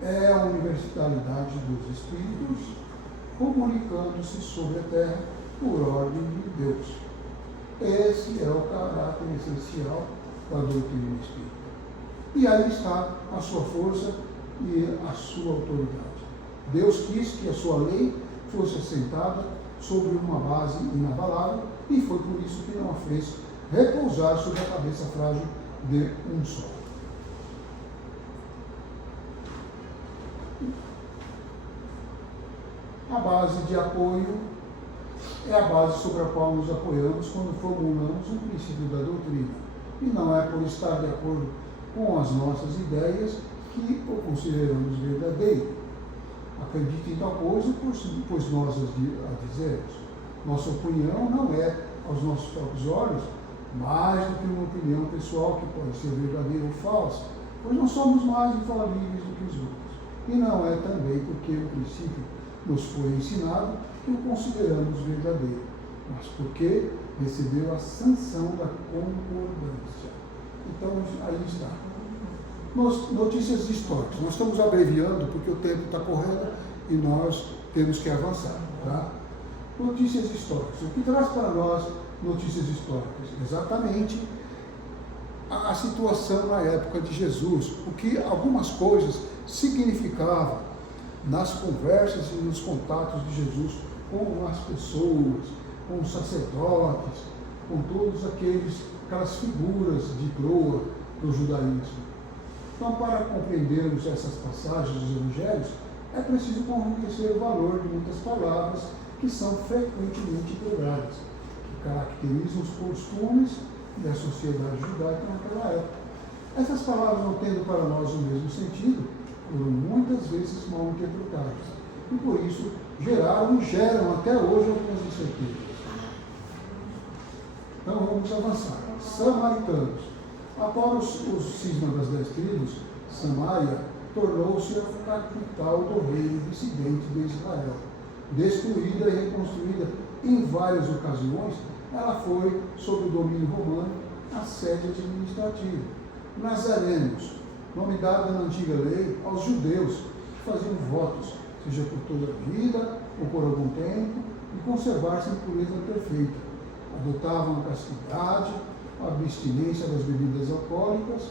É a universalidade dos espíritos comunicando-se sobre a terra por ordem de Deus. Esse é o caráter essencial da doutrina espírita. E aí está a sua força e a sua autoridade. Deus quis que a sua lei fosse assentada sobre uma base inabalável, e foi por isso que não a fez repousar sobre a cabeça frágil de um só. A base de apoio é a base sobre a qual nos apoiamos quando formulamos um princípio da doutrina, e não é por estar de acordo com as nossas ideias que o consideramos verdadeiro. Acredite em tal coisa, pois nós a dizemos. Nossa opinião não é, aos nossos próprios olhos, mais do que uma opinião pessoal que pode ser verdadeira ou falsa, pois não somos mais infalíveis do que os outros. E não é também porque o princípio nos foi ensinado que o consideramos verdadeiro, mas porque recebeu a sanção da concordância. Então, aí está. Notícias históricas. Nós estamos abreviando porque o tempo está correndo e nós temos que avançar. Tá? Notícias históricas. O que traz para nós notícias históricas? Exatamente a situação na época de Jesus, o que algumas coisas significavam nas conversas e nos contatos de Jesus com as pessoas, com os sacerdotes, com todas aquelas figuras de proa do judaísmo. Então, para compreendermos essas passagens dos evangelhos, é preciso conhecer o valor de muitas palavras que são frequentemente empregadas, que caracterizam os costumes da sociedade judaica naquela época. Essas palavras, não tendo para nós o mesmo sentido, foram muitas vezes mal interpretadas, e por isso geraram e geram até hoje algumas incertezas. Então vamos avançar. Samaritanos. Após o cisma das 10 tribos, Samaria tornou-se a capital do reino dissidente de Israel. Destruída e reconstruída em várias ocasiões, ela foi, sob o domínio romano, a sede administrativa. Nazarenos, nome dado na antiga lei aos judeus que faziam votos, seja por toda a vida ou por algum tempo, e conservar-se em pureza perfeita. Adotavam a castidade, a abstinência das bebidas alcoólicas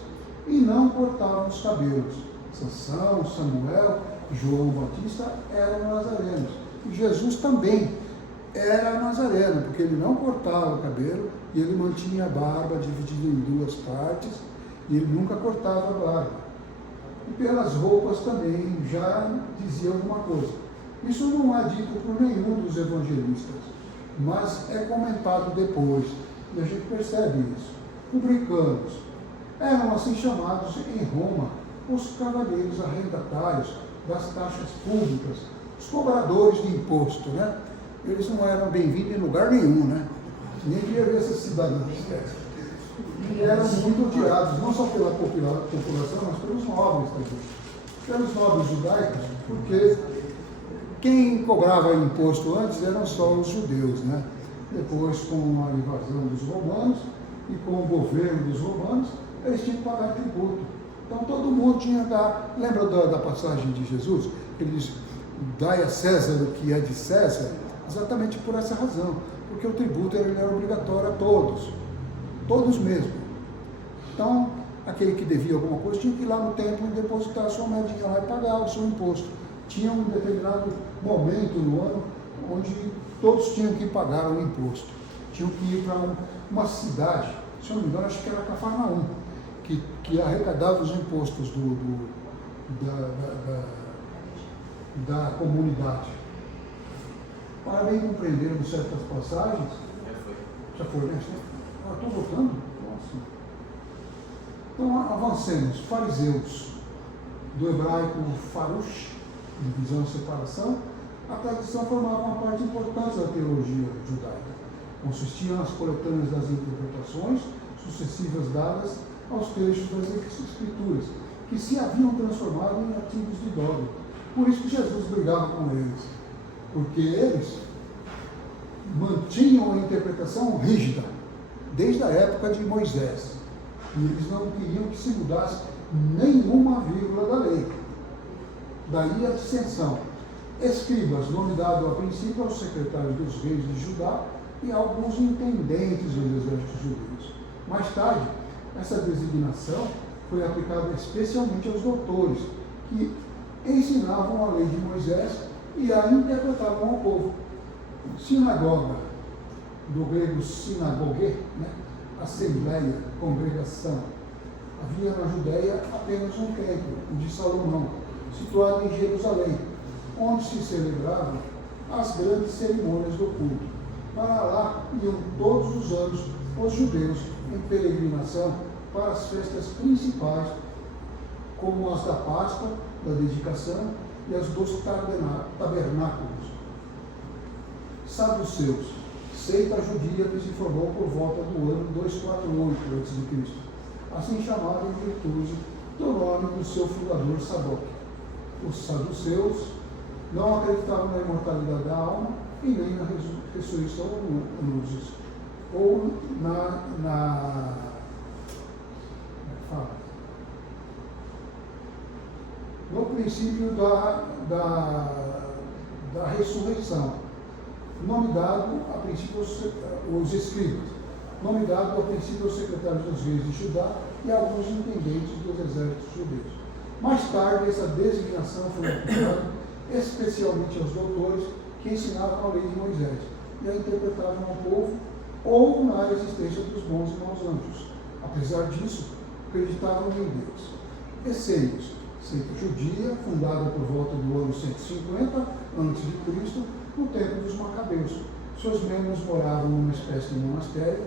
e não cortavam os cabelos. Sansão, Samuel, João Batista eram nazarenos. E Jesus também era nazareno, porque ele não cortava o cabelo e ele mantinha a barba dividida em duas partes e ele nunca cortava a barba. E pelas roupas também já dizia alguma coisa. Isso não é dito por nenhum dos evangelistas, mas é comentado depois. E a gente percebe isso. Publicanos eram assim chamados em Roma os cavaleiros arrendatários das taxas públicas, os cobradores de imposto, né? Eles não eram bem-vindos em lugar nenhum, né? Nem devia ver esses cidadãos. E eram muito odiados, não só pela população, mas pelos nobres também. Pelos nobres judaicos, porque quem cobrava imposto antes eram só os judeus, né? Depois, com a invasão dos romanos e com o governo dos romanos, eles tinham que pagar tributo. Então todo mundo tinha que dar. Lembra da passagem de Jesus? Ele diz: dai a César o que é de César, exatamente por essa razão, porque o tributo ele era obrigatório a todos mesmo. Então, aquele que devia alguma coisa tinha que ir lá no templo e depositar a sua moedinha lá e pagar o seu imposto. Tinha um determinado momento no ano onde todos tinham que pagar o imposto. Tinham que ir para uma cidade, se eu não me engano, acho que era Cafarnaum, que arrecadava os impostos da comunidade. Para bem compreendermos certas passagens, já foi, né? Estou voltando? Nossa. Então, avancemos. Fariseus, do hebraico farush, divisão e separação, a tradição formava uma parte importante da teologia judaica. Consistia nas coletâneas das interpretações sucessivas dadas aos trechos das Escrituras, que se haviam transformado em artigos de dogma. Por isso que Jesus brigava com eles, porque eles mantinham a interpretação rígida, desde a época de Moisés, e eles não queriam que se mudasse nenhuma vírgula da lei. Daí a dissensão. Escribas, nome dado a princípio aos secretários dos reis de Judá e a alguns intendentes dos exércitos judeus. Mais tarde, essa designação foi aplicada especialmente aos doutores, que ensinavam a lei de Moisés e a interpretavam ao povo. Sinagoga, do grego sinagogue, né? Assembleia, congregação. Havia na Judéia apenas um templo, o de Salomão, situado em Jerusalém, onde se celebravam as grandes cerimônias do culto. Para lá iam todos os anos os judeus em peregrinação para as festas principais, como as da Páscoa, da dedicação e as dos tabernáculos. Saduceus, seita judia que se formou por volta do ano 248 a.C., assim chamada em virtude do nome do seu fundador Sadoc. Os saduceus não acreditavam na imortalidade da alma e nem na ressurreição luzes, ou no princípio da ressurreição, nome dado a princípio os escribas, nome dado a princípio aos secretários dos reis de Judá e a alguns intendentes dos exércitos judeus. Mais tarde, essa designação foi aplicada especialmente aos doutores que ensinavam a lei de Moisés e a interpretavam ao povo ou na existência dos bons e maus anjos. Apesar disso, acreditavam em Deus. Essênios, seita judia, fundada por volta do ano 150 a.C., no tempo dos Macabeus. Seus membros moravam numa espécie de monastério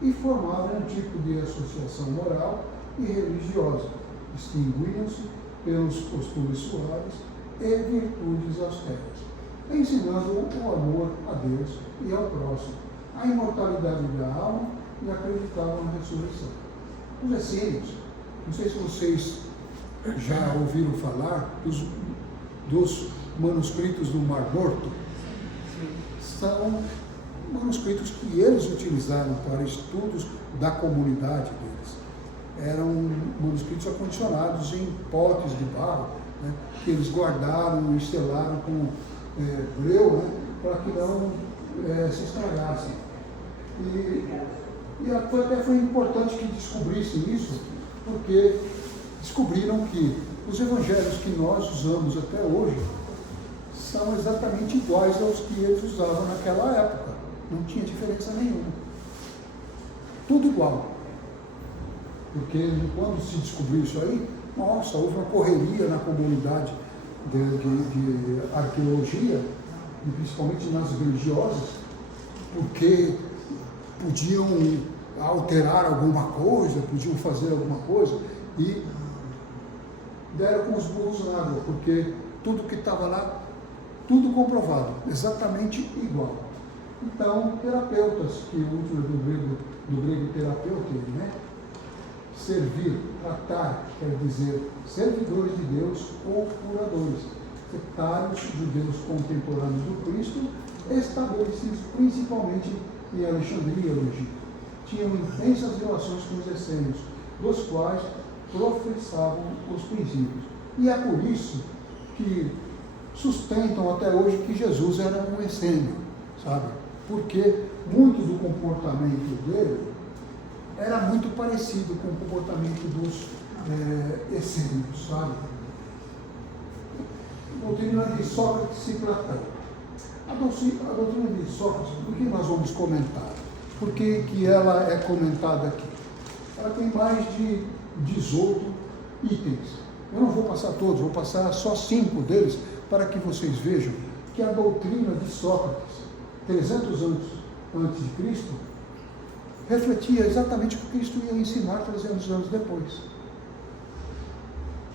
e formavam um tipo de associação moral e religiosa. Distinguiam-se pelos costumes suaves e virtudes austeras, ensinando o amor a Deus e ao próximo, a imortalidade da alma e acreditavam na ressurreição. Os essênios, não sei se vocês já ouviram falar dos manuscritos do Mar Morto. São manuscritos que eles utilizaram para estudos da comunidade deles. Eram manuscritos acondicionados em potes de barro, né, que eles guardaram e selaram com breu, né, para que não se estragassem. E até foi importante que descobrissem isso, porque descobriram que os evangelhos que nós usamos até hoje são exatamente iguais aos que eles usavam naquela época. Não tinha diferença nenhuma. Tudo igual. Porque quando se descobriu isso aí, nossa, houve uma correria na comunidade de arqueologia, e principalmente nas religiosas, porque podiam alterar alguma coisa, podiam fazer alguma coisa, e deram com os burros na água, porque tudo que estava lá, tudo comprovado, exatamente igual. Então, terapeutas, que o último do grego terapeuta, né? Servir, tratar, quer dizer, servidores de Deus ou curadores, sectários judeus contemporâneos do Cristo, estabelecidos principalmente em Alexandria, no Egito. Tinham intensas relações com os essênios, dos quais professavam os princípios. E é por isso que sustentam até hoje que Jesus era um essênio, sabe? Porque muito do comportamento dele era muito parecido com o comportamento dos essênios, sabe? A doutrina de Sócrates e Platão. A doutrina de Sócrates, por que nós vamos comentar? Por que ela é comentada aqui? Ela tem mais de 18 itens. Eu não vou passar todos, vou passar só 5 deles, para que vocês vejam que a doutrina de Sócrates, 300 anos antes de Cristo, refletia exatamente o que Cristo ia ensinar 300 anos depois.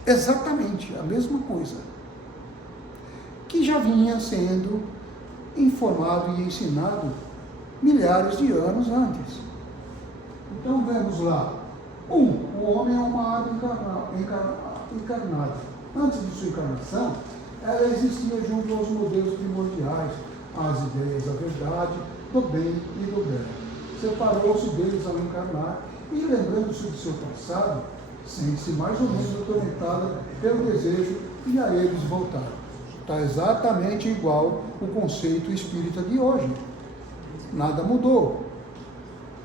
Exatamente a mesma coisa, que já vinha sendo informado e ensinado milhares de anos antes. Então vemos lá, o homem é uma ave encarnada. Antes de sua encarnação, ela existia junto aos modelos primordiais, às ideias da verdade, do bem e do belo. Separou-se deles ao encarnar e, lembrando-se do seu passado, sente-se mais ou menos atormentada pelo desejo de a eles voltar. Está exatamente igual o conceito espírita de hoje. Nada mudou.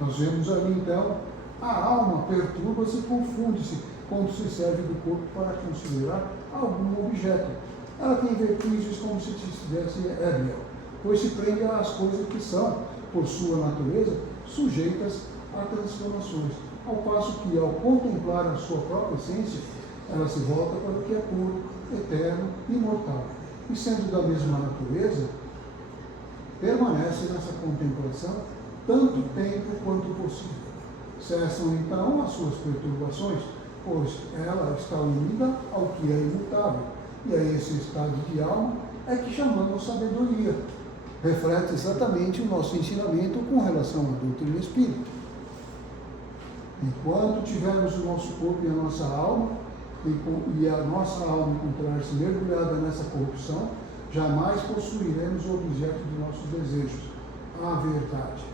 Nós vemos ali então, a alma perturba-se e confunde-se quando se serve do corpo para considerar algum objeto. Ela tem vertigens como se estivesse ébria, pois se prende às coisas que são, por sua natureza, sujeitas a transformações, ao passo que, ao contemplar a sua própria essência, ela se volta para o que é puro, eterno e imortal, e sendo da mesma natureza, permanece nessa contemplação tanto tempo quanto possível. Cessam então as suas perturbações, pois ela está unida ao que é imutável, e a esse estado de alma é que chamamos sabedoria. Reflete exatamente o nosso ensinamento com relação à doutrina espírita. Enquanto tivermos o nosso corpo e a nossa alma, e a nossa alma encontrar-se mergulhada nessa corrupção, jamais possuiremos o objeto de nossos desejos, a verdade.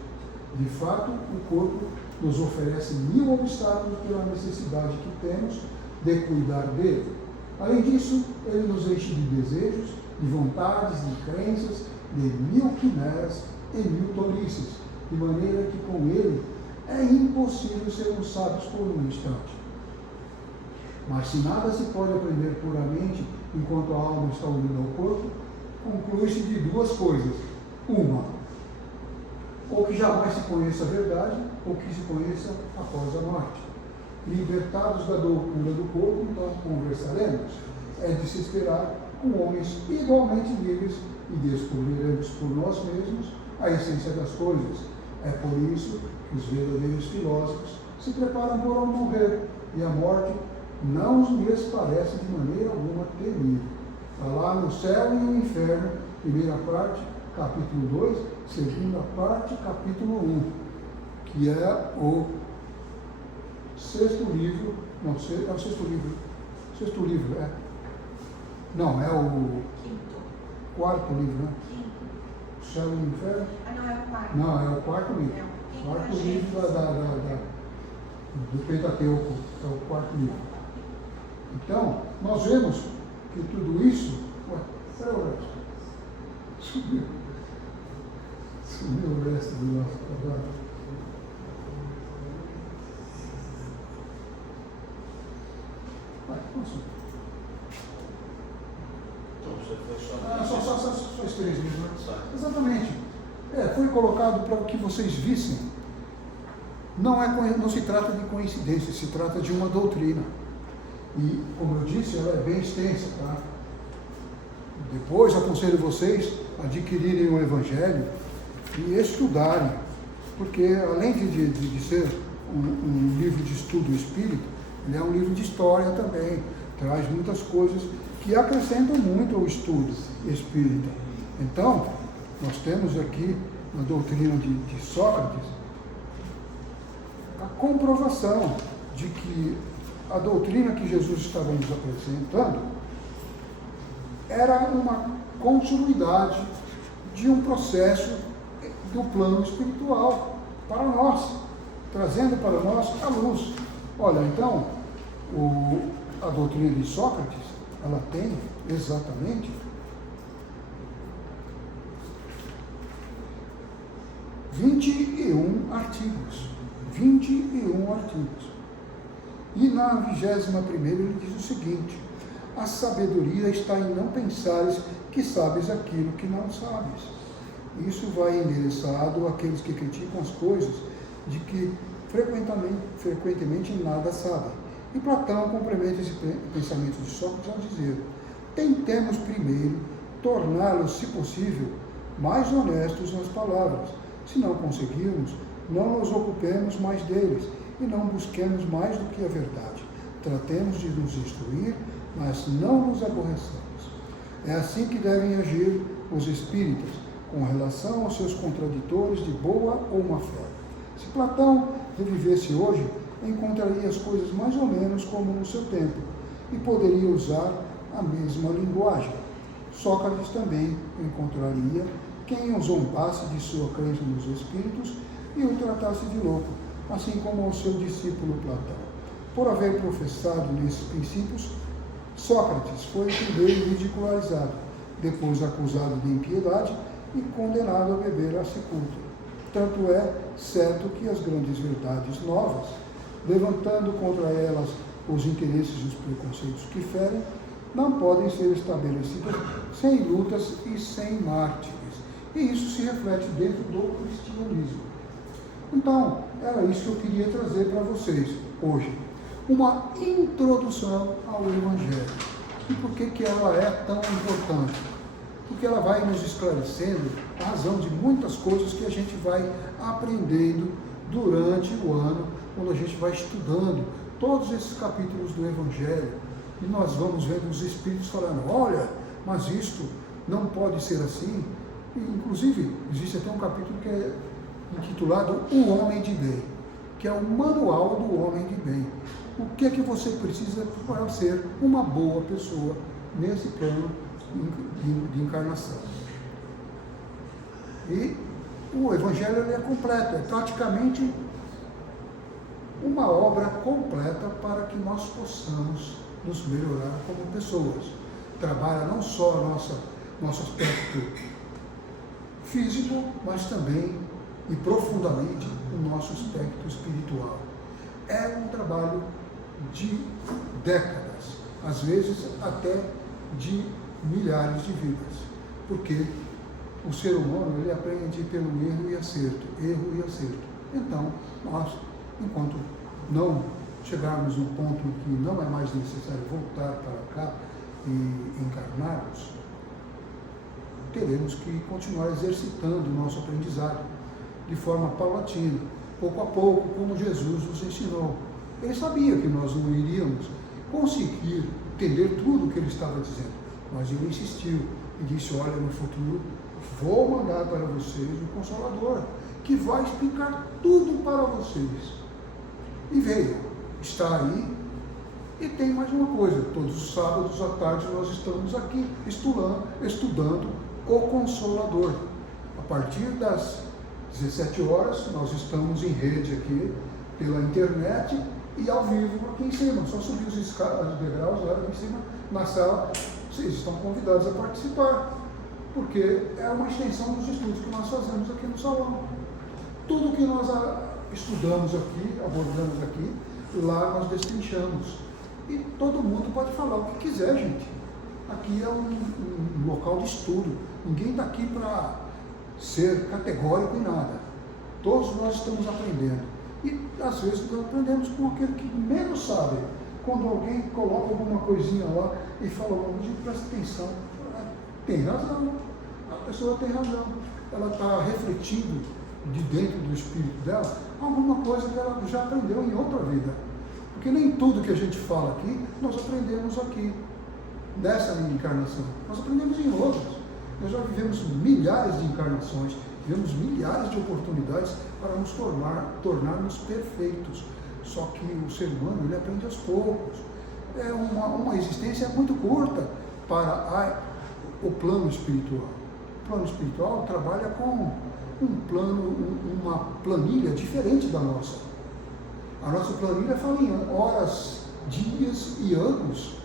De fato, o corpo nos oferece 1000 obstáculos pela necessidade que temos de cuidar dele. Além disso, ele nos enche de desejos, de vontades, de crenças, de 1000 quimeras e 1000 tolices, de maneira que com ele é impossível sermos sábios por um instante. Mas se nada se pode aprender puramente enquanto a alma está unida ao corpo, conclui-se de 2 coisas. Uma, ou que jamais se conheça a verdade, ou que se conheça após a morte. Libertados da loucura do corpo, então conversaremos. É de se esperar com homens igualmente livres e descobriremos por nós mesmos a essência das coisas. É por isso que os verdadeiros filósofos se preparam por morrer, e a morte não lhes parece de maneira alguma temível. Está lá no Céu e no Inferno, primeira parte, capítulo 2, segunda parte, capítulo 1, que é o 6º livro, não, é o 6º livro, 6º livro, é. Não, é o 4º livro, né? O Céu e o Inferno? Não, é o 4º. Não, é o 4º livro. O 4º livro do Pentateuco, é o 4º livro. Então, nós vemos que tudo isso, sumiu o resto do nosso trabalho. Só os 3 livros, né? Exatamente. Foi colocado para que vocês vissem. Não se trata de coincidência, se trata de uma doutrina. E, como eu disse, ela é bem extensa, tá? Depois aconselho vocês a adquirirem o Evangelho e estudarem, porque além de ser um livro de estudo espírita, ele é um livro de história também, traz muitas coisas que acrescentam muito ao estudo espírita. Então, nós temos aqui na doutrina de Sócrates a comprovação de que a doutrina que Jesus estava nos apresentando era uma continuidade de um processo do plano espiritual para nós, trazendo para nós a luz. Olha, então, a doutrina de Sócrates, ela tem exatamente 21 artigos. 21 artigos. E na 21ª ele diz o seguinte: a sabedoria está em não pensares que sabes aquilo que não sabes. Isso vai endereçado àqueles que criticam as coisas de que frequentemente nada sabem. E Platão complementa esse pensamento de Sócrates ao dizer: tentemos primeiro torná-los, se possível, mais honestos nas palavras. Se não conseguirmos, não nos ocupemos mais deles e não busquemos mais do que a verdade. Tratemos de nos instruir, mas não nos aborreçamos. É assim que devem agir os espíritas com relação aos seus contraditores de boa ou má fé. Se Platão revivesse hoje, encontraria as coisas mais ou menos como no seu tempo e poderia usar a mesma linguagem. Sócrates também encontraria quem o zombasse de sua crença nos espíritos e o tratasse de louco, assim como ao seu discípulo Platão. Por haver professado nesses princípios, Sócrates foi primeiro ridicularizado, depois acusado de impiedade e condenado a beber a sepultura. Tanto é certo que as grandes verdades novas, levantando contra elas os interesses e os preconceitos que ferem, não podem ser estabelecidas sem lutas e sem mártires. E isso se reflete dentro do cristianismo. Então, era isso que eu queria trazer para vocês hoje. Uma introdução ao Evangelho. E por que ela é tão importante? Porque ela vai nos esclarecendo a razão de muitas coisas que a gente vai aprendendo durante o ano, quando a gente vai estudando todos esses capítulos do Evangelho. E nós vamos vendo os Espíritos falando, olha, mas isto não pode ser assim. E, inclusive, existe até um capítulo que é intitulado O Homem de Bem, que é o manual do homem de bem. O que é que você precisa para ser uma boa pessoa nesse plano de encarnação. E o Evangelho ele é completo, é praticamente uma obra completa para que nós possamos nos melhorar como pessoas. Trabalha não só nosso aspecto físico, mas também e profundamente o nosso aspecto espiritual. É um trabalho de décadas, às vezes até de milhares de vidas, porque o ser humano ele aprende pelo erro e acerto. Então, nós, enquanto não chegarmos no ponto em que não é mais necessário voltar para cá e encarnarmos, teremos que continuar exercitando o nosso aprendizado de forma paulatina, pouco a pouco, como Jesus nos ensinou. Ele sabia que nós não iríamos conseguir entender tudo o que ele estava dizendo, mas ele insistiu e disse, olha, no futuro vou mandar para vocês um Consolador, que vai explicar tudo para vocês. E veio, está aí, e tem mais uma coisa, todos os sábados à tarde nós estamos aqui estudando o Consolador. A partir das 17 horas, nós estamos em rede aqui, pela internet e ao vivo aqui em cima. Só subir os degraus lá em cima, na sala, vocês estão convidados a participar, porque é uma extensão dos estudos que nós fazemos aqui no salão. Tudo que nós estudamos aqui, abordamos aqui, lá nós destrinchamos. E todo mundo pode falar o que quiser, gente. Aqui é um local de estudo. Ninguém está aqui para ser categórico em nada. Todos nós estamos aprendendo. E às vezes nós aprendemos com aquele que menos sabe. Quando alguém coloca alguma coisinha lá e fala, gente, presta atenção. Tem razão. A pessoa tem razão. Ela está refletindo de dentro do espírito dela alguma coisa que ela já aprendeu em outra vida. Porque nem tudo que a gente fala aqui, nós aprendemos aqui, nessa encarnação. Nós aprendemos em outras. Nós já vivemos milhares de encarnações, tivemos milhares de oportunidades para nos tornarmos perfeitos. Só que o ser humano, ele aprende aos poucos. É uma existência muito curta para o plano espiritual. O plano espiritual trabalha com uma planilha diferente da nossa. A nossa planilha fala em horas, dias e anos,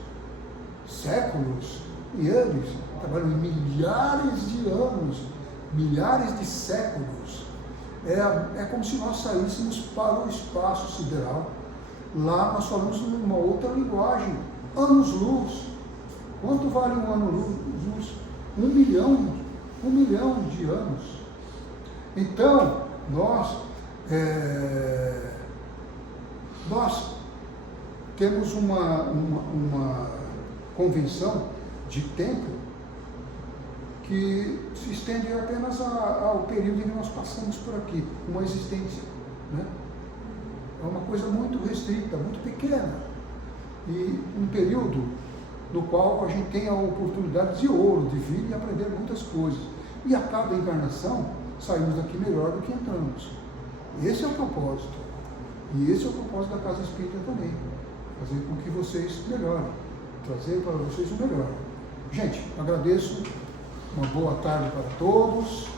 séculos e anos. Trabalham em milhares de anos, milhares de séculos. É como se nós saíssemos para o espaço sideral. Lá nós falamos uma outra linguagem, anos-luz. Quanto vale um ano-luz? 1 milhão de anos. Então, nós temos uma convenção de tempo que se estende apenas ao período em que nós passamos por aqui, uma existência, né? É uma coisa muito restrita, muito pequena, e um período no qual a gente tem a oportunidade de ouro, de vir e aprender muitas coisas, e a cada encarnação saímos daqui melhor do que entramos. Esse é o propósito, e esse é o propósito da Casa Espírita também, fazer com que vocês melhorem, trazer para vocês o melhor. Gente, agradeço. Uma boa tarde para todos.